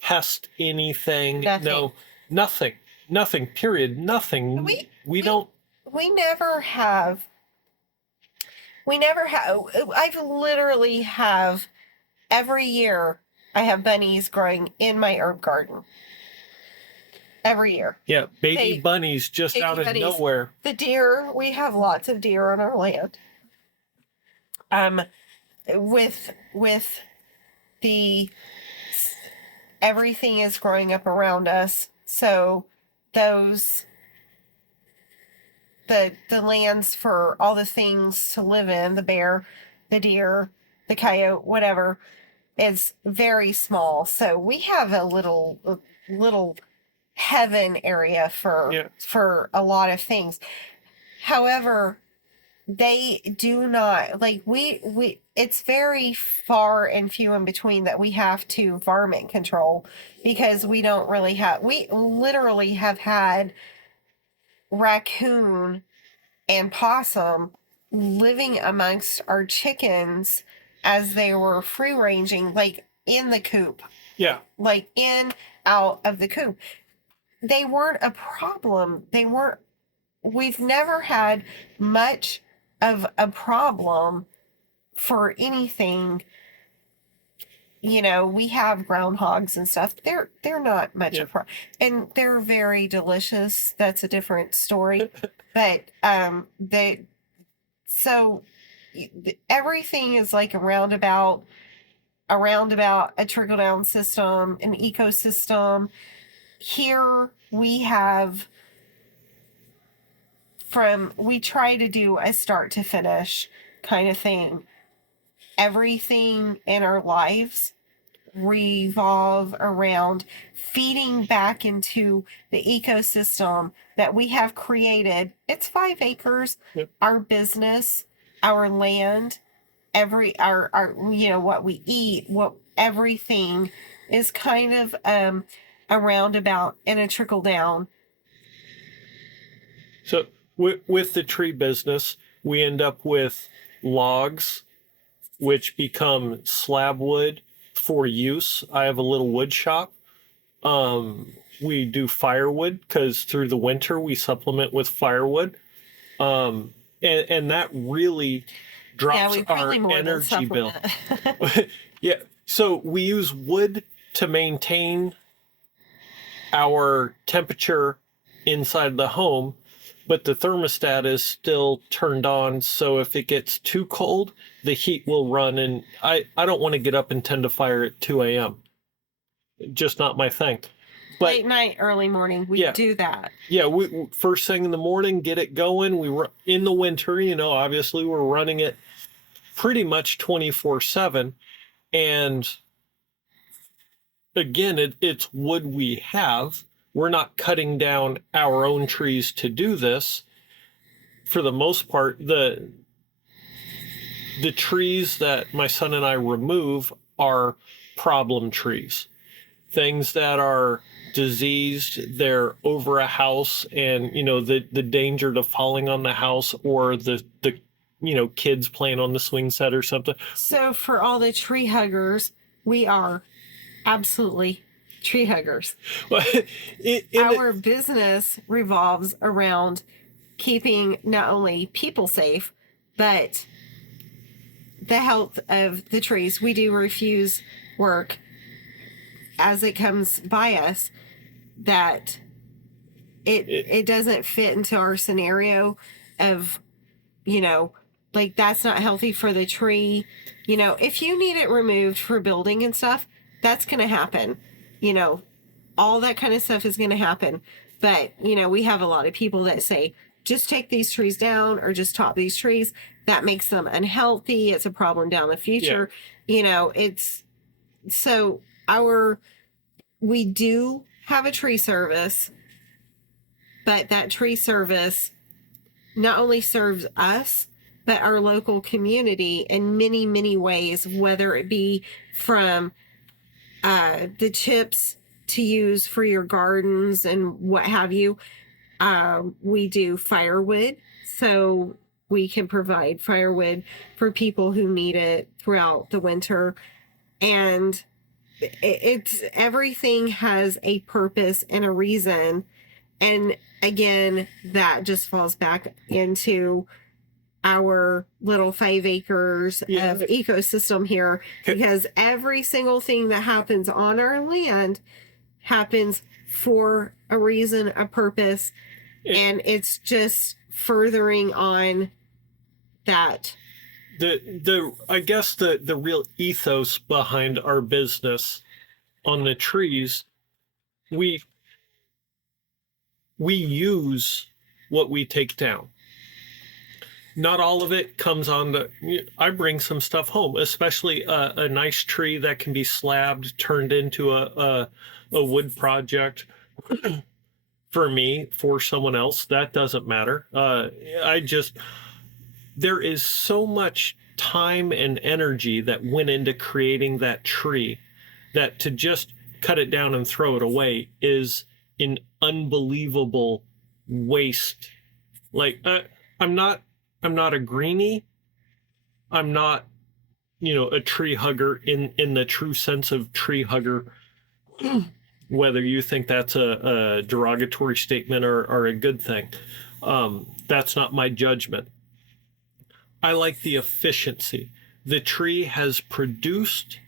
pest anything, Nothing. nothing, period, nothing. We we don't we never have. I've literally have every year. I have bunnies growing in my herb garden. Every year. Yeah, baby bunnies just out of nowhere. The deer, we have lots of deer on our land. With the everything is growing up around us, so those the lands for all the things to live in, the bear, the deer, the coyote, whatever, is very small. So we have a little heaven area for a lot of things. However, they do not like we it's very far and few in between that we have to varmint control, because we don't really have, we literally have had raccoon and possum living amongst our chickens as they were free ranging, like in the coop. Yeah. Like in, out of the coop. They weren't a problem. We've never had much of a problem for anything. You know, we have groundhogs and stuff. They're not much of a problem, and they're very delicious. That's a different story. But everything is like a roundabout, a trickle down system, an ecosystem. Here we have, we try to do a start to finish kind of thing. Everything in our lives revolve around feeding back into the ecosystem that we have created. It's 5 acres. Yep. Our business, our land, our you know, what we eat, what everything is kind of a roundabout and a trickle down. So with the tree business, we end up with logs, which become slab wood for use. I have a little wood shop. We do firewood because through the winter we supplement with firewood. And that really drops our energy bill. Yeah. So we use wood to maintain our temperature inside the home, but the thermostat is still turned on. So if it gets too cold, the heat will run. And I don't want to get up and tend to fire at 2 a.m. Just not my thing. But late night, early morning, we do that. Yeah, we first thing in the morning, get it going. We were in the winter, you know, obviously we're running it pretty much 24/7. And again, it's wood we have. We're not cutting down our own trees to do this. For the most part, the trees that my son and I remove are problem trees. Things that are diseased, they're over a house, and you know, the danger to falling on the house, or the you know, kids playing on the swing set or something. So for all the tree huggers, we are absolutely tree huggers. Our business revolves around keeping not only people safe, but the health of the trees. We do refuse work as it comes by us that it doesn't fit into our scenario of, you know, like that's not healthy for the tree. You know, if you need it removed for building and stuff, that's going to happen. You know, all that kind of stuff is going to happen. But, you know, we have a lot of people that say, just take these trees down or just top these trees. That makes them unhealthy. It's a problem down the future. Yeah. You know, it's so we do have a tree service, but that tree service not only serves us, but our local community in many, many ways, whether it be from the chips to use for your gardens and what have you. We do firewood, so we can provide firewood for people who need it throughout the winter. And it's everything has a purpose and a reason. And again, that just falls back into our little 5 acres Yeah. of ecosystem here, Okay. because every single thing that happens on our land happens for a reason, a purpose, and it's just furthering on that. I guess the real ethos behind our business on the trees, we use what we take down. Not all of it comes on the. I bring some stuff home, especially a nice tree that can be slabbed, turned into a wood project. For me, for someone else, that doesn't matter. There is so much time and energy that went into creating that tree that to just cut it down and throw it away is an unbelievable waste. Like I'm not a greenie. I'm not, a tree hugger in the true sense of tree hugger. Whether you think that's a derogatory statement or a good thing, that's not my judgment. I like the efficiency. The tree has produced,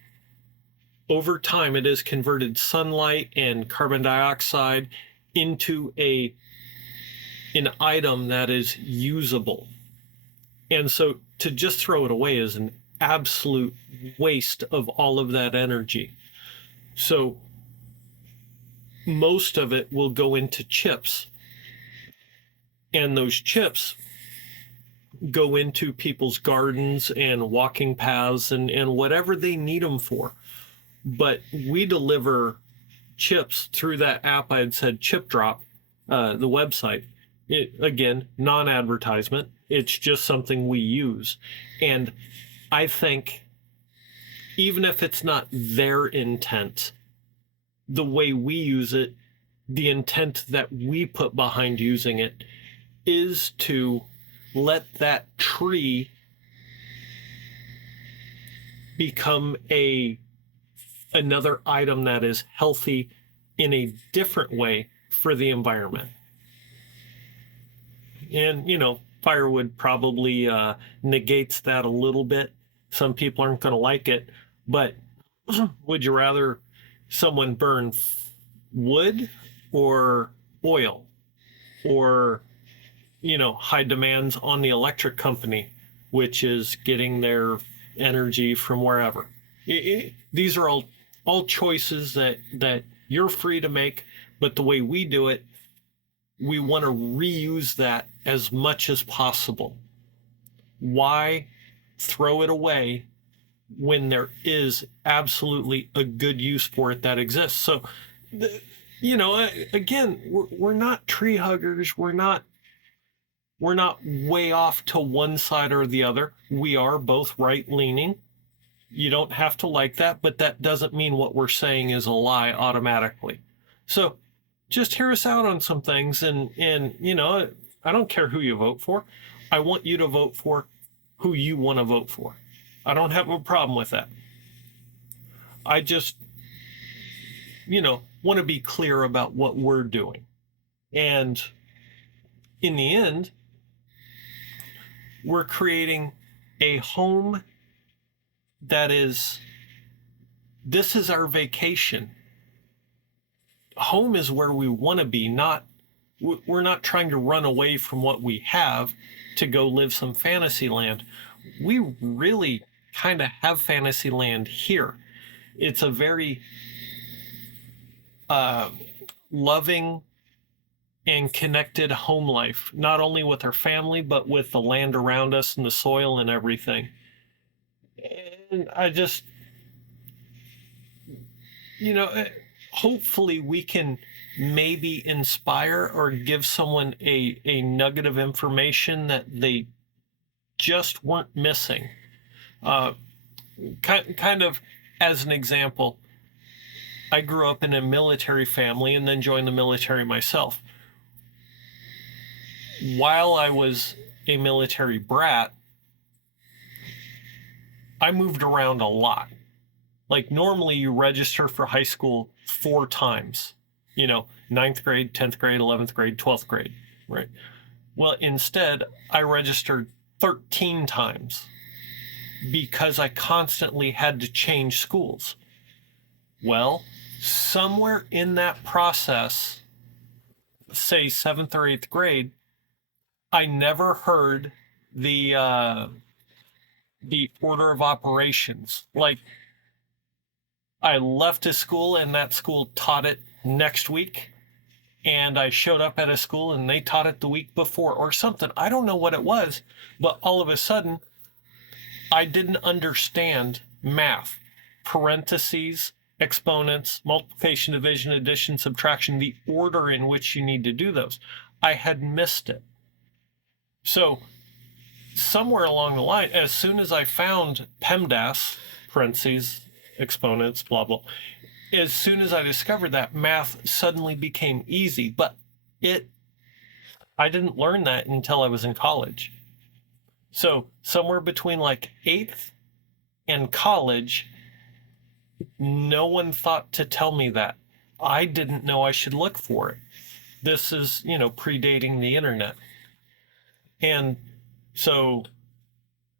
over time, it has converted sunlight and carbon dioxide into an item that is usable. And so to just throw it away is an absolute waste of all of that energy. So most of it will go into chips. And those chips go into people's gardens and walking paths and whatever they need them for. But we deliver chips through that app I had said, Chip Drop, the website. It, again, non-advertisement. It's just something we use. And I think even if it's not their intent, the way we use it, the intent that we put behind using it is to let that tree become another item that is healthy in a different way for the environment. And, firewood probably negates that a little bit. Some people aren't going to like it, but would you rather someone burn wood or oil or, high demands on the electric company, which is getting their energy from wherever? These are all choices that you're free to make, but the way we do it, we want to reuse that as much as possible. Why throw it away when there is absolutely a good use for it that exists? So, again, we're not tree huggers. We're not way off to one side or the other. We are both right leaning. You don't have to like that, but that doesn't mean what we're saying is a lie automatically. So just hear us out on some things, and I don't care who you vote for. I want you to vote for who you want to vote for. I don't have a problem with that. I just, want to be clear about what we're doing. And in the end, we're creating a home that this is our vacation. Home is where we want to be, we're not trying to run away from what we have to go live some fantasy land. We really kind of have fantasy land here. It's a very loving and connected home life, not only with our family, but with the land around us and the soil and everything. And I just, hopefully we can maybe inspire or give someone a nugget of information that they just weren't missing. Kind of as an example, I grew up in a military family and then joined the military myself. While I was a military brat, I moved around a lot. Like normally you register for high school 4 times. ninth grade, 10th grade, 11th grade, 12th grade, right? Well, instead, I registered 13 times because I constantly had to change schools. Well, somewhere in that process, say 7th or 8th grade, I never heard the order of operations. Like, I left a school and that school taught it next week, and I showed up at a school and they taught it the week before or something. I don't know what it was, but all of a sudden I didn't understand math, parentheses, exponents, multiplication, division, addition, subtraction, the order in which you need to do those. I had missed it. So somewhere along the line, as soon as I found PEMDAS, parentheses, exponents, blah, blah, as soon as I discovered that, math suddenly became easy. But I didn't learn that until I was in college. So somewhere between like 8th and college, no one thought to tell me that. I didn't know I should look for it. This is, predating the internet. And so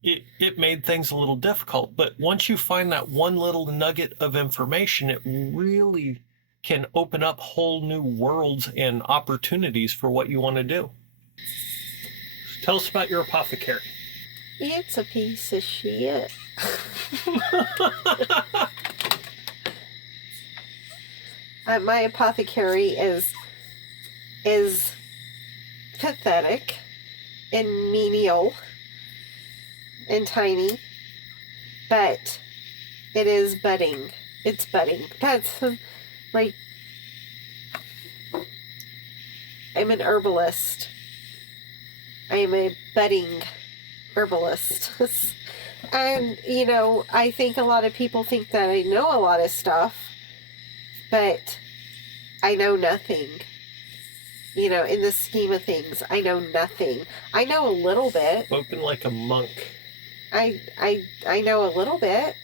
it made things a little difficult. But once you find that one little nugget of information, it really can open up whole new worlds and opportunities for what you want to do. Tell us about your apothecary. It's a piece of shit. My apothecary is pathetic and menial and tiny, but it is budding. It's budding. That's like, I'm an herbalist. I am a budding herbalist. And, I think a lot of people think that I know a lot of stuff, but I know nothing. In the scheme of things, I know nothing. I know a little bit. Spoken like a monk. I know a little bit,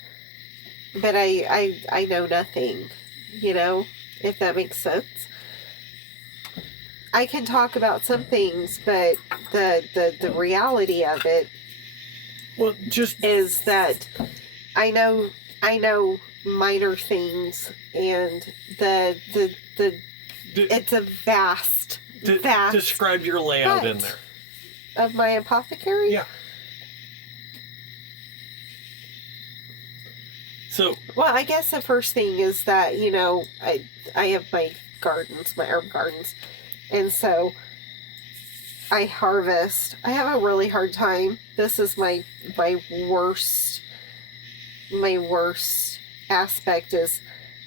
but I know nothing, if that makes sense. I can talk about some things, but the reality of it is that I know minor things, and it's a vast describe your layout in there of my apothecary. Yeah. So, well, I guess the first thing is that, I have my gardens, my herb gardens. And so I harvest. I have a really hard time. This is my worst aspect is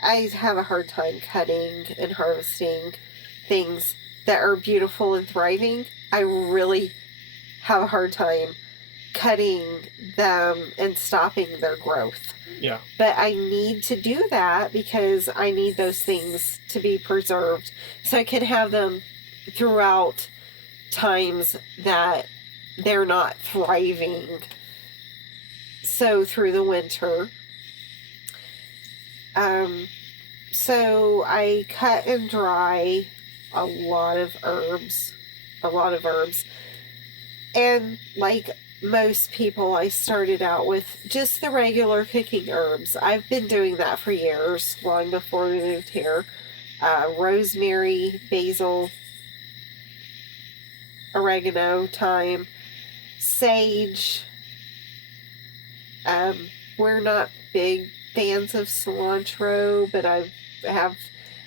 I have a hard time cutting and harvesting things that are beautiful and thriving. I really have a hard time cutting them and stopping their growth. Yeah. But I need to do that because I need those things to be preserved so I can have them throughout times that they're not thriving. So through the winter. So I cut and dry a lot of herbs. And like most people, I started out with just the regular cooking herbs. I've been doing that for years, long before we moved here. Rosemary, basil, oregano, thyme, sage. We're not big fans of cilantro, but I've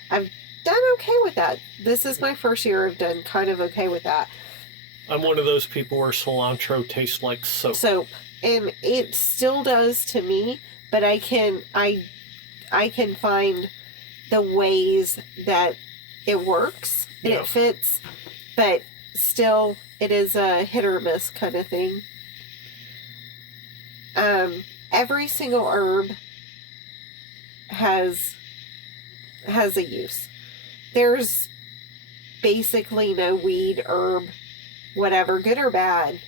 done okay with that. This is my first year I've done kind of okay with that. I'm one of those people where cilantro tastes like soap. And it still does to me, but I can find the ways that it works and it fits, but still it is a hit or miss kind of thing. Every single herb has a use. There's basically no weed, herb, whatever, good or bad,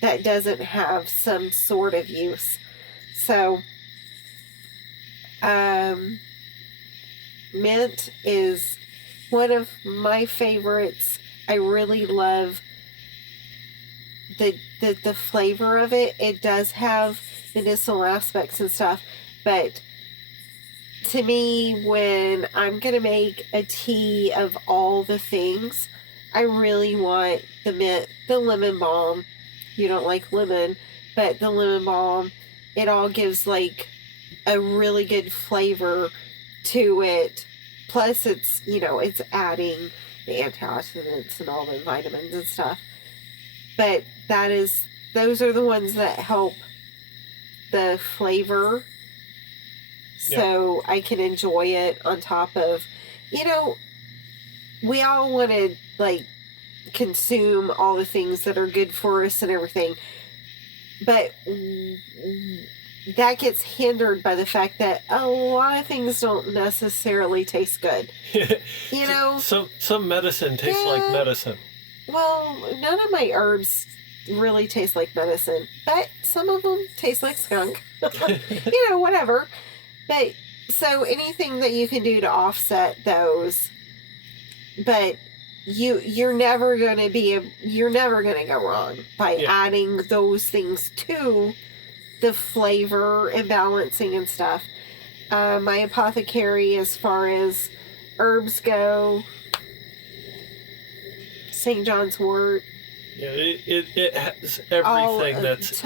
that doesn't have some sort of use. So, mint is one of my favorites. I really love the flavor of it. It does have medicinal aspects and stuff, but to me, when I'm gonna make a tea of all the things, I really want the mint, the lemon balm. You don't like lemon, but the lemon balm, it all gives like a really good flavor to it. Plus, it's, it's adding the antioxidants and all the vitamins and stuff. But those are the ones that help the flavor, so I can enjoy it on top of, we all want to like consume all the things that are good for us and everything, but that gets hindered by the fact that a lot of things don't necessarily taste good. Some medicine tastes like medicine. Well, none of my herbs really taste like medicine, but some of them taste like skunk. Whatever. But so anything that you can do to offset those, but you're never going to go wrong by adding those things to the flavor and balancing and stuff. My Apothecary, as far as herbs go, St. John's wort. Yeah, it has everything that's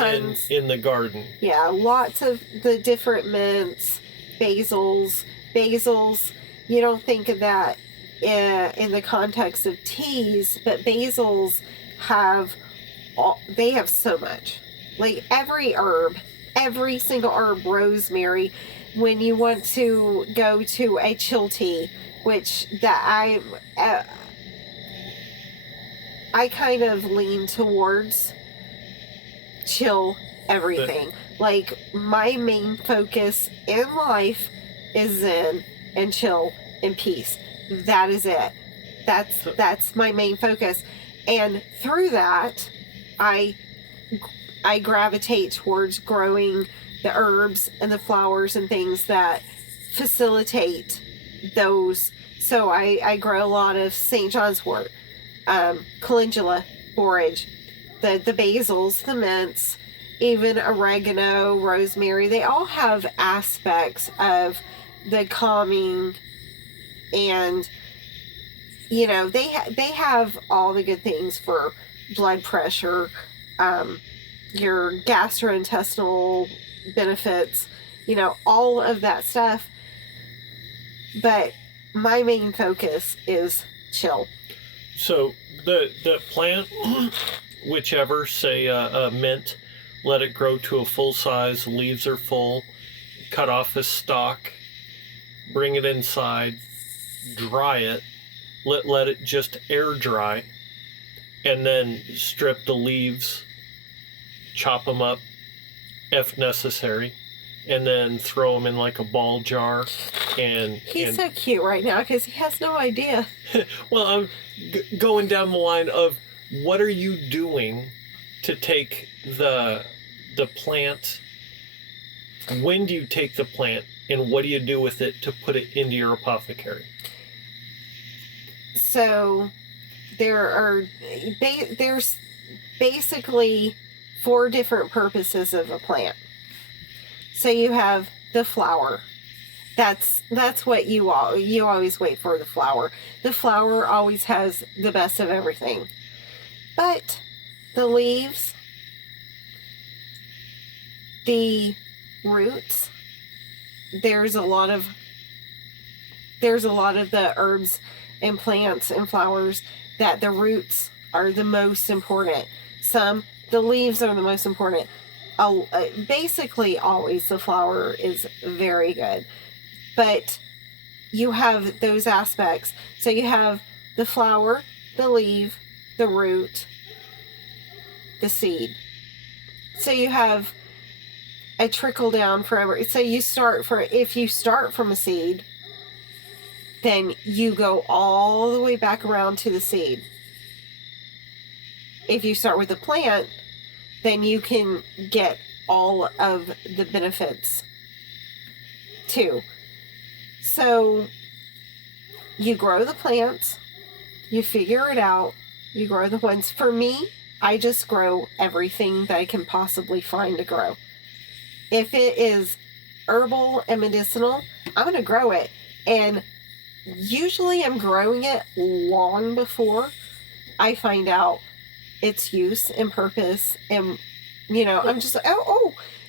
in the garden. Yeah, lots of the different mints, basils. Basils, you don't think of that in the context of teas, but basils have so much. Like every single herb, rosemary. When you want to go to a chill tea, which I kind of lean towards chill everything. Like, my main focus in life is Zen and chill and peace. That is it. That's my main focus. And through that, I gravitate towards growing the herbs and the flowers and things that facilitate those. So I grow a lot of St. John's wort, calendula, borage, the basils, the mints, even oregano, rosemary. They all have aspects of the calming, and they have all the good things for blood pressure, your gastrointestinal benefits, all of that stuff. But my main focus is chill. So the plant, whichever, say a mint, let it grow to a full size, leaves are full, cut off the stalk, bring it inside, dry it, let it just air dry, and then strip the leaves, chop them up if necessary, and then throw them in like a ball jar. He's so cute right now because he has no idea. Well, I'm going down the line of what are you doing to take the plant? When do you take the plant, and what do you do with it to put it into your apothecary? So there's basically 4 different purposes of a plant. So you have the flower. That's what you always wait for, the flower. The flower always has the best of everything. But the leaves, the roots, there's a lot of the herbs and plants and flowers that the roots are the most important. The leaves are the most important. Basically always the flower is very good. But you have those aspects. So you have the flower, the leaf, the root, the seed. So you have a trickle down forever. So if you start from a seed, then you go all the way back around to the seed. If you start with a plant, then you can get all of the benefits too. So you grow the plants, you figure it out, you grow the ones. For me, I just grow everything that I can possibly find to grow. If it is herbal and medicinal, I'm going to grow it. And usually I'm growing it long before I find out its use and purpose. And, I'm just like,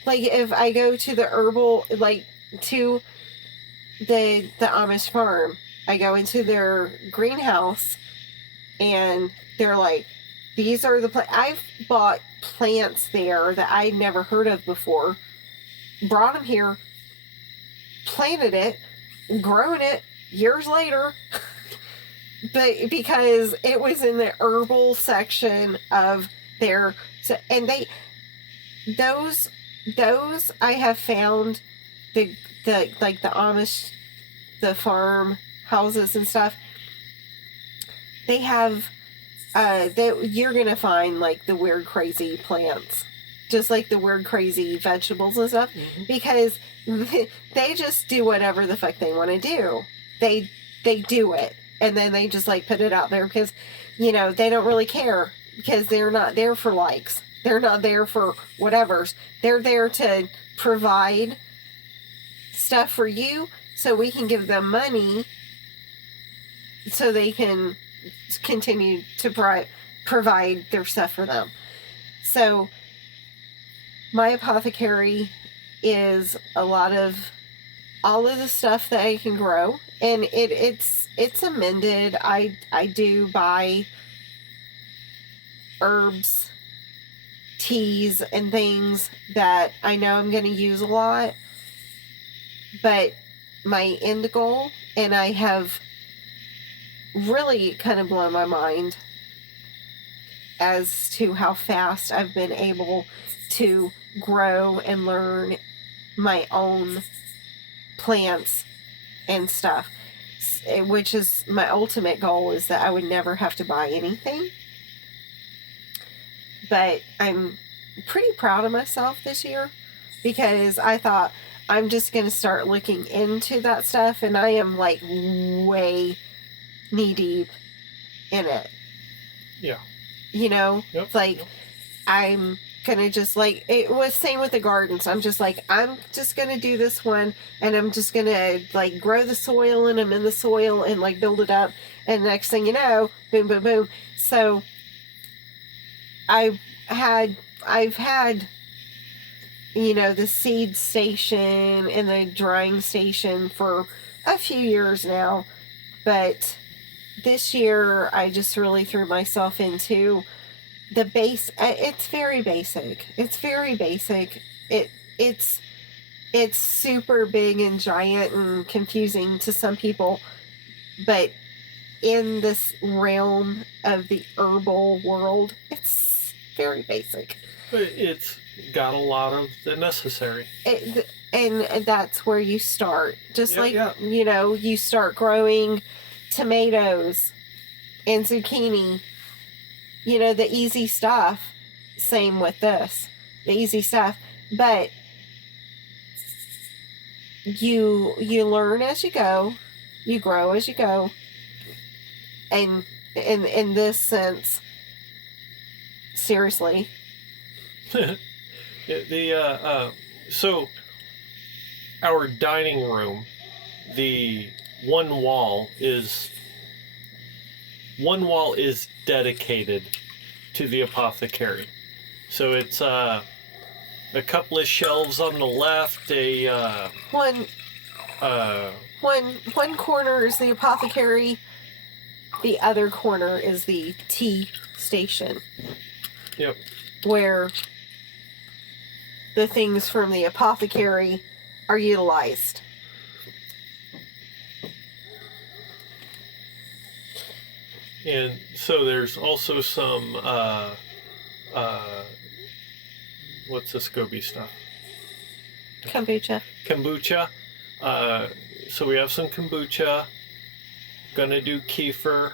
like if I go to the herbal, like to the Amish farm, I go into their greenhouse and they're like, these are the I've bought plants there that I'd never heard of before, brought them here, planted it, grown it years later, but because it was in the herbal section of their, and those I have found the like the Amish, the farm houses and stuff, they have you're gonna find like the weird crazy plants, just like the weird crazy vegetables and stuff, because they just do whatever the fuck they want to do. They do it, and then they just like put it out there because they don't really care, because they're not there for likes, they're not there for whatever's, they're there to provide stuff for you so we can give them money so they can continue to provide their stuff for them. So my apothecary is a lot of all of the stuff that I can grow, and it's amended. I do buy herbs, teas, and things that I know I'm going to use a lot, but my end goal, and I have really kind of blown my mind as to how fast I've been able to grow and learn my own plants and stuff, which is my ultimate goal, is that I would never have to buy anything. But I'm pretty proud of myself this year, because I thought I'm just going to start looking into that stuff, and I am like way knee deep in it. Yeah. It's like, I'm gonna just like, it was same with the gardens. I'm just like, I'm just gonna do this one, and I'm just gonna like grow the soil, and I'm in the soil and like build it up, and next thing you know, boom, boom, boom. So I've had the seed station and the drying station for a few years now, but this year I just really threw myself into the base. It's very basic. It's super big and giant and confusing to some people, but in this realm of the herbal world, it's very basic. But it's got a lot of the necessary. And that's where you start. Just you start growing tomatoes and zucchini, the easy stuff. Same with this, the easy stuff. But you learn as you go, you grow as you go. And in this sense, seriously. So our dining room, the one wall is dedicated to the apothecary. So it's a couple of shelves on the left, one corner is the apothecary, the other corner is the tea station. Yep. Where the things from the apothecary are utilized. And so there's also some what's the SCOBY stuff? Kombucha. So we have some kombucha. Gonna do kefir.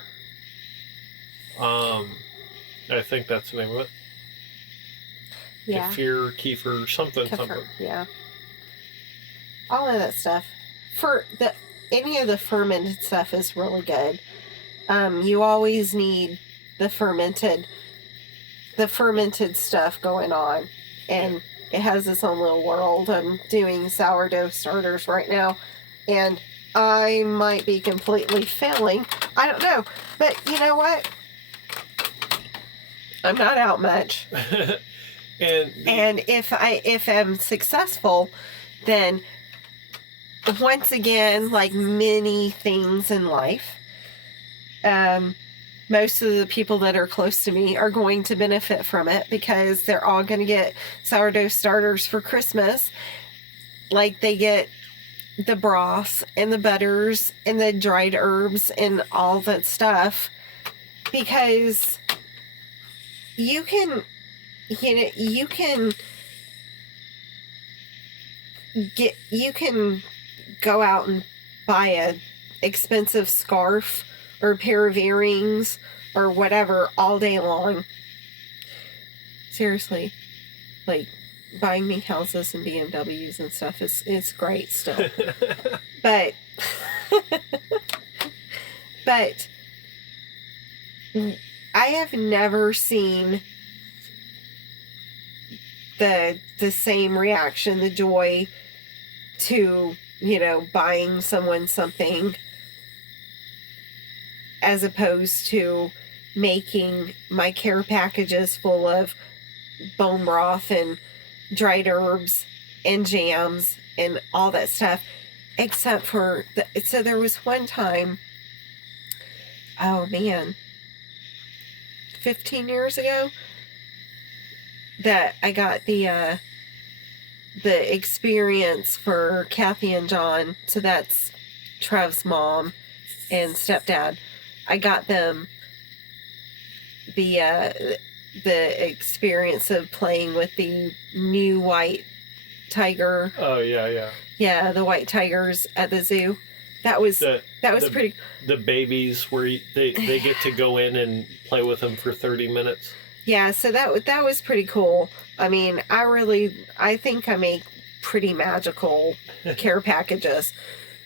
I think that's the name of it. Yeah. Kefir, something. Yeah. All of that stuff. For any of the fermented stuff is really good. You always need the fermented stuff going on, and it has its own little world. I'm doing sourdough starters right now, and I might be completely failing. I don't know, but you know what? I'm not out much. And if I'm successful, then once again, like many things in life, most of the people that are close to me are going to benefit from it, because they're all going to get sourdough starters for Christmas. Like they get the broths and the butters and the dried herbs and all that stuff, because you can go out and buy a expensive scarf or a pair of earrings or whatever all day long. Seriously, like buying me houses and BMWs and stuff is great still. but but I have never seen the same reaction, the joy to, buying someone something, as opposed to making my care packages full of bone broth and dried herbs and jams and all that stuff. Except for so there was one time, oh man, 15 years ago, that I got the experience for Kathy and John. So that's Trev's mom and stepdad. I got them the experience of playing with the new white tiger. Oh yeah. Yeah, the white tigers at the zoo. That was pretty. The babies where they get to go in and play with them for 30 minutes. Yeah, so that was pretty cool. I mean, I think I make pretty magical care packages,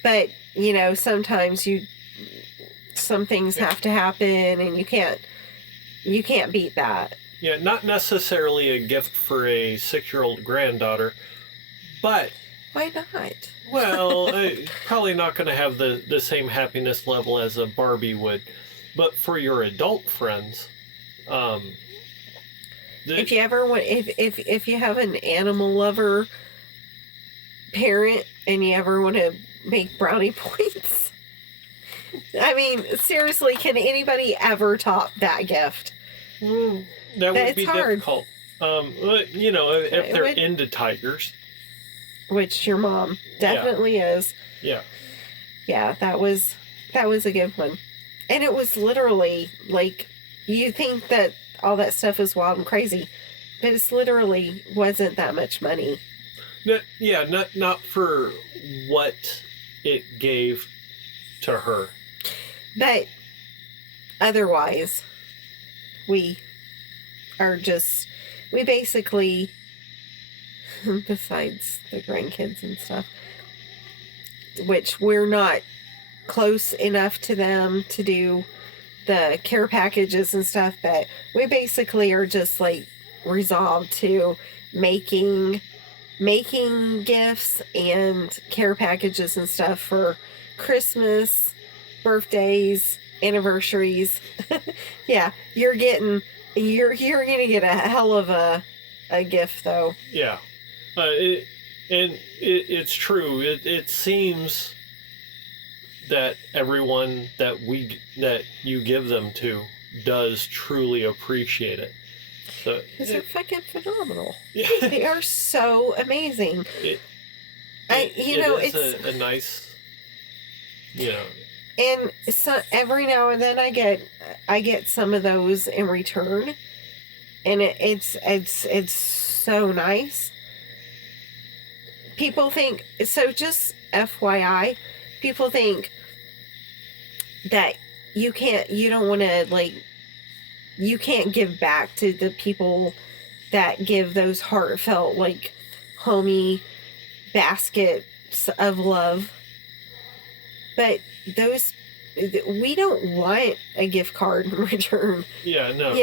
but sometimes some things have to happen, and you can't beat that. Yeah, not necessarily a gift for a 6-year-old granddaughter, but why not? Well, probably not going to have the same happiness level as a Barbie would, but for your adult friends. If you ever want, if you have an animal lover parent and you ever want to make brownie points, I mean, seriously, can anybody ever top that gift? That would be hard. Difficult. If they're into tigers, which your mom definitely is. Yeah. Yeah, that was a good one, and it was literally like, you think that all that stuff is wild and crazy, but it's literally wasn't that much money. Not for what it gave to her. But otherwise, we basically, besides the grandkids and stuff, which we're not close enough to them to do the care packages and stuff, but we basically are just like resolved to making gifts and care packages and stuff for Christmas, birthdays, anniversaries. Yeah, you're gonna get a hell of a gift though. Yeah, it's true. It seems that everyone that you give them to does truly appreciate it. So they're fucking phenomenal. Yeah. They are so amazing. It's a nice, And so every now and then I get some of those in return, and it's so nice. People think, so just FYI, people think that you can't give back to the people that give those heartfelt, like, homey baskets of love. but those we don't want a gift card in return. Yeah, no.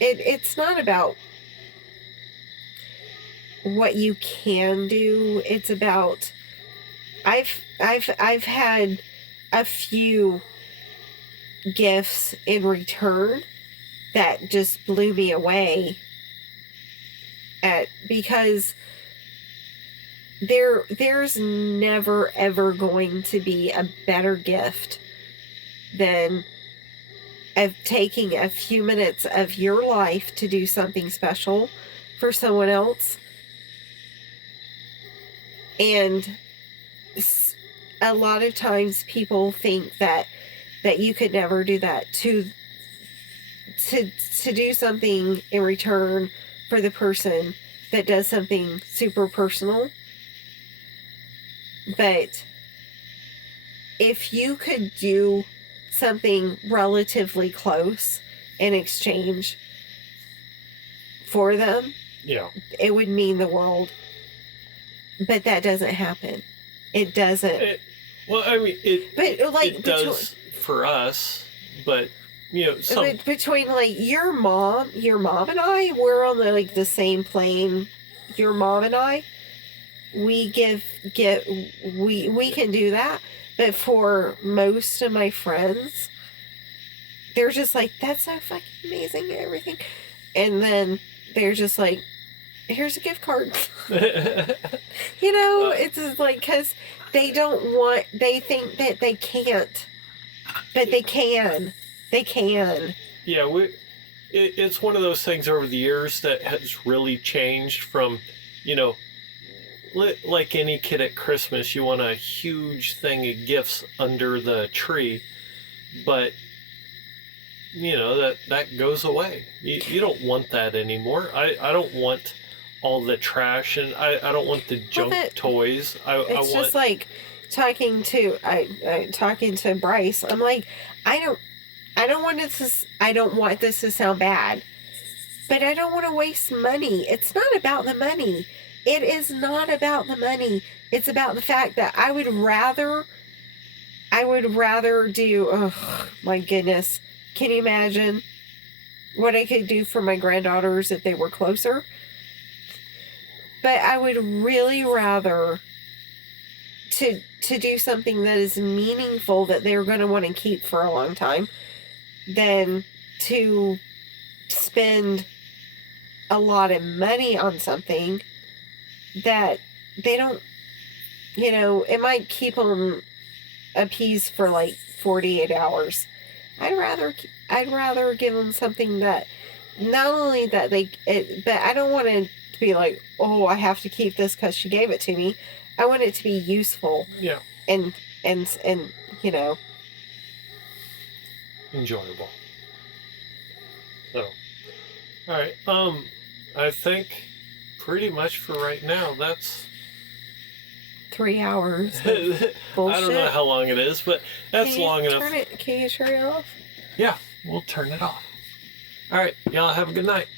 It's not about what you can do. It's about I've had a few gifts in return that just blew me away because there's never ever going to be a better gift than of taking a few minutes of your life to do something special for someone else. And a lot of times people think that you could never do that, to do something in return for the person that does something super personal. But if you could do something relatively close in exchange for them, Yeah. it would mean the world. But that doesn't happen. It doesn't. Well, I mean, it does for us, but between like your mom and I, we're on the same plane. Your mom and I, we we can do that. But for most of my friends, they're just like, that's so fucking amazing and everything. And then they're just like, here's a gift card. It's just like, because they think that they can't. But they can. They can. Yeah, it's one of those things over the years that has really changed from, like any kid at Christmas, you want a huge thing of gifts under the tree, but that goes away. You don't want that anymore. I don't want all the trash, and I don't want the junk toys. It's just like talking to Bryce. I'm like, I don't want this to sound bad, but I don't want to waste money. It's not about the money. It is not about the money. It's about the fact that I would rather do, oh my goodness. Can you imagine what I could do for my granddaughters if they were closer? But I would really rather to do something that is meaningful, that they're going to want to keep for a long time, than to spend a lot of money on something that they don't, it might keep them appeased for like 48 hours. I'd rather give them something that not only that but I don't want to be like, oh, I have to keep this because she gave it to me. I want it to be useful. Yeah. And enjoyable. So, all right. I think pretty much for right now, that's 3 hours. I don't know how long it is, but that's long enough. Can you turn it off? Yeah, we'll turn it off. All right, y'all have a good night.